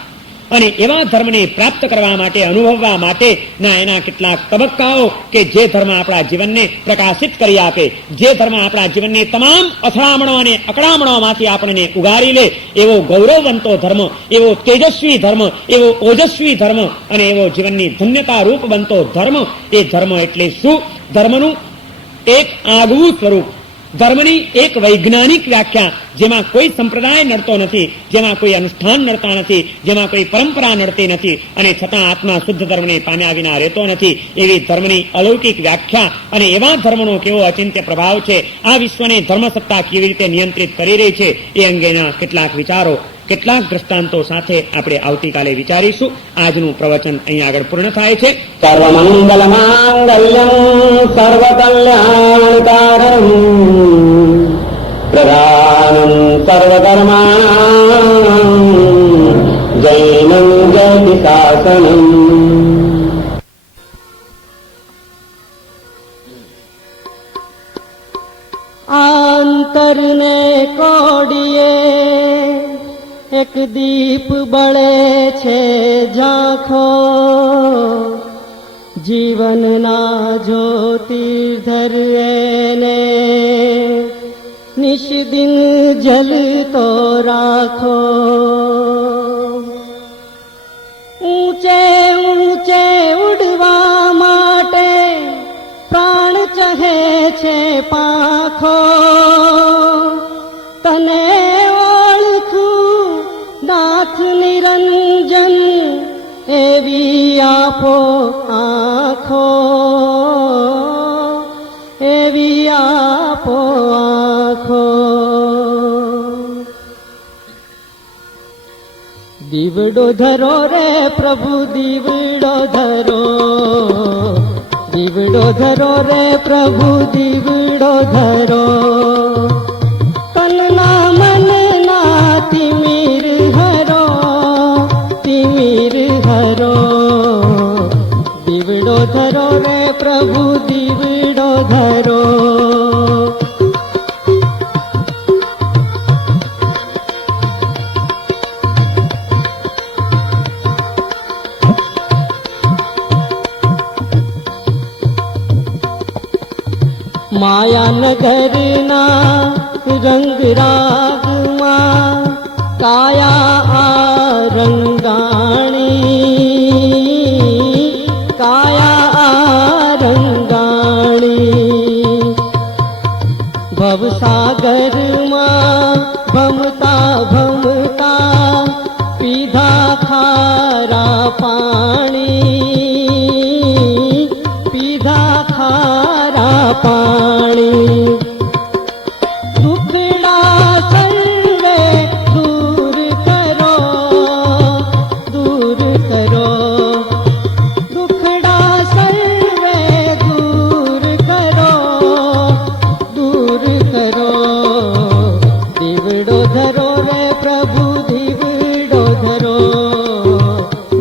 અને એવા ધર્મને પ્રાપ્ત કરવા માટે, અનુભવવા માટેના એના કેટલાક તબક્કાઓ કે જે ધર્મ આપણા જીવનને પ્રકાશિત કરી આપે, જે ધર્મ આપણા જીવનને તમામ અથડામણો અને અકળામણોમાંથી આપણને ઉગારી લે, એવો ગૌરવવંતો ધર્મ, એવો તેજસ્વી ધર્મ, એવો ઓજસ્વી ધર્મ અને એવો જીવનની ધન્યતા રૂપ બનતો ધર્મ. એ ધર્મ એટલે શું? ધર્મનું એક આગવું સ્વરૂપ, ધર્મની એક વૈજ્ઞાનિક વ્યાખ્યા, જેમાં કોઈ સંપ્રદાય નડતો નથી, જેમાં કોઈ અનુષ્ઠાન નડતા નથી, જેમાં કોઈ પરંપરા નડતી નથી અને છતાં આત્મા શુદ્ધ ધર્મને પામ્યા વિના રહેતો નથી, એવી ધર્મની અલૌકિક વ્યાખ્યા. અને એવા ધર્મનો કેવો અચિંત્ય પ્રભાવ છે, આ વિશ્વને ધર્મસત્તા કેવી રીતે નિયંત્રિત કરી રહી છે, એ અંગેના કેટલાક વિચારો, કેટલાક દ્રષ્ટાંતો સાથે આપણે આવતીકાલે વિચારીશું. આજનું પ્રવચન અહીં આગળ પૂર્ણ થાય છે. સર્વમંગલ માંગલ્યમ સર્વકલ્યાણકારમ પ્રધાનમ સર્વધર્માણામ જૈનમ જયતિ શાસનમ. આંતરને કોડીએ એક દીપ બળે છે ઝાંખો, જીવનના જ્યોતિર્ધર એને નિશદિન જલતો રાખો. ઊંચે ઊંચે ઉડવા માટે પ્રાણ ચહે છે પાંખો, તને નાથ નિરંજન એવી આપો આંખો, એવી આપો આંખો. દીવડો ધરો રે પ્રભુ, દીવડો ધરો, દીવડો ધરો રે પ્રભુ, દીવડો ધરો. તનના મનના તિમિર હરો, તિમિર હરો. દીવડો ધરો રે પ્રભુ, દીવડો ધરો. માયાનગરના રંગ રાગમાં કાયા આ રંગાણી, કાયા આ રંગાણી. ભવસાગરમાં ભમતા ભમતા પીધા ખારા પાણી, પીધા ખારા પાણી. દુખડા સર્વે દૂર કરો, દૂર કરો. દુખડા સર્વે દૂર કરો, દૂર કરો. દીવડો ધરો રે પ્રભુ, દીવડો ધરો,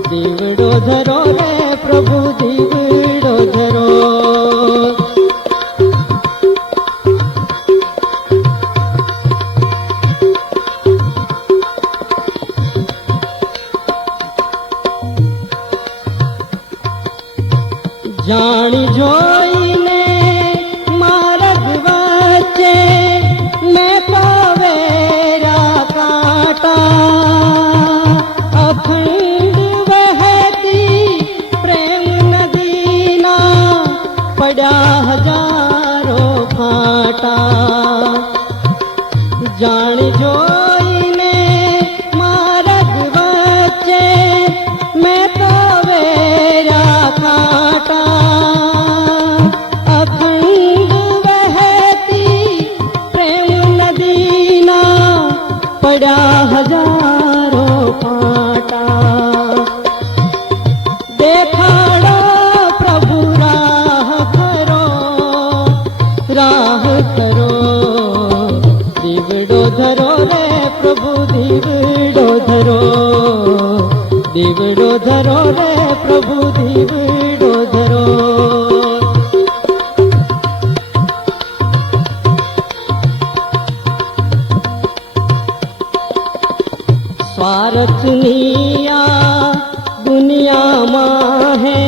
દીવડો ધરો રે પ્રભુ, દીવડો ધરો. જાણી જોઈને માર્ગ વચ્ચે મેં પવેરા કાંટા, અખંડ વહેતી પ્રેમ નદીના પડ્યા હજારો ફાટા. જાણી જોઈને માર્ગ વચ્ચે મેં પવેરા કાંટા, અખંડ વહેતી પ્રેમ નદીના પડ્યા હજારો ફાટા. દેખાડો પ્રભુ રાહ કરો, રાહ કરો. દીવડો ધરો રે પ્રભુ, દીવડો ધરો, દીવડો ધરો રે પ્રભુ દીવડો ધરો. સ્વાર્થની આ દુનિયામાં હે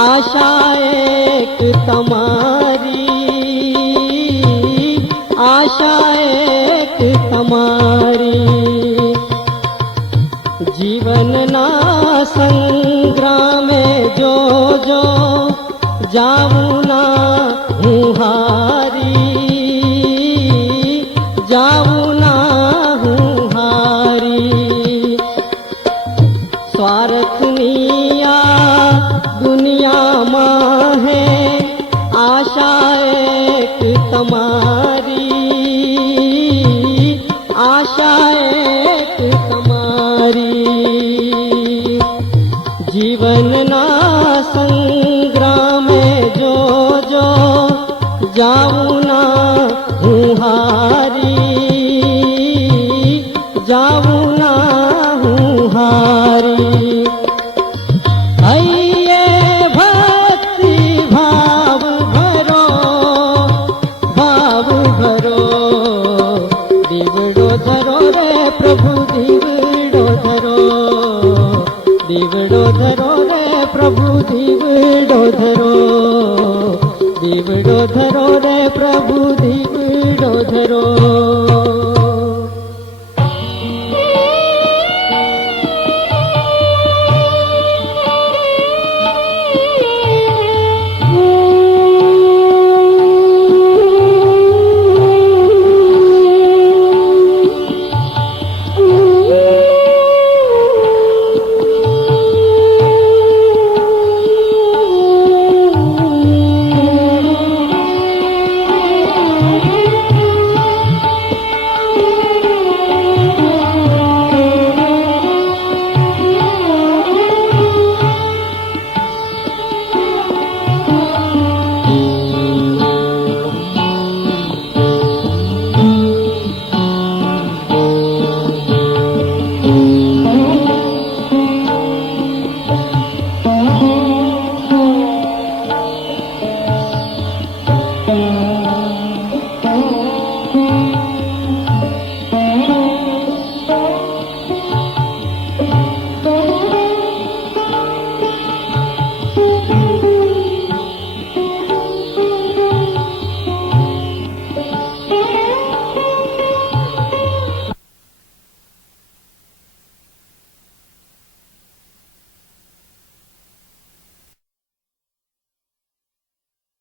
આશા એક તમારી, આશા એક તમારી. જીવનના સંગ્રામે જોજો જાવું ના હું હારી, જાવું ના હું હારી. સ્વાર્થની આ દુનિયામાં હે આશા એક તમારી, આશા એક તમારી. જીવનના સંગ્રામે જોજો જાવું ના હું હારી, જાવું ના હું હારી. હૈયે ભક્તિ ભાવ ભરો, ભાવ ભરો. દીવડો ધરો રે પ્રભુ દીવડો ધરો, દીવડો ધરો રે પ્રભુ દીવડો ધરો, દીવડો ધરો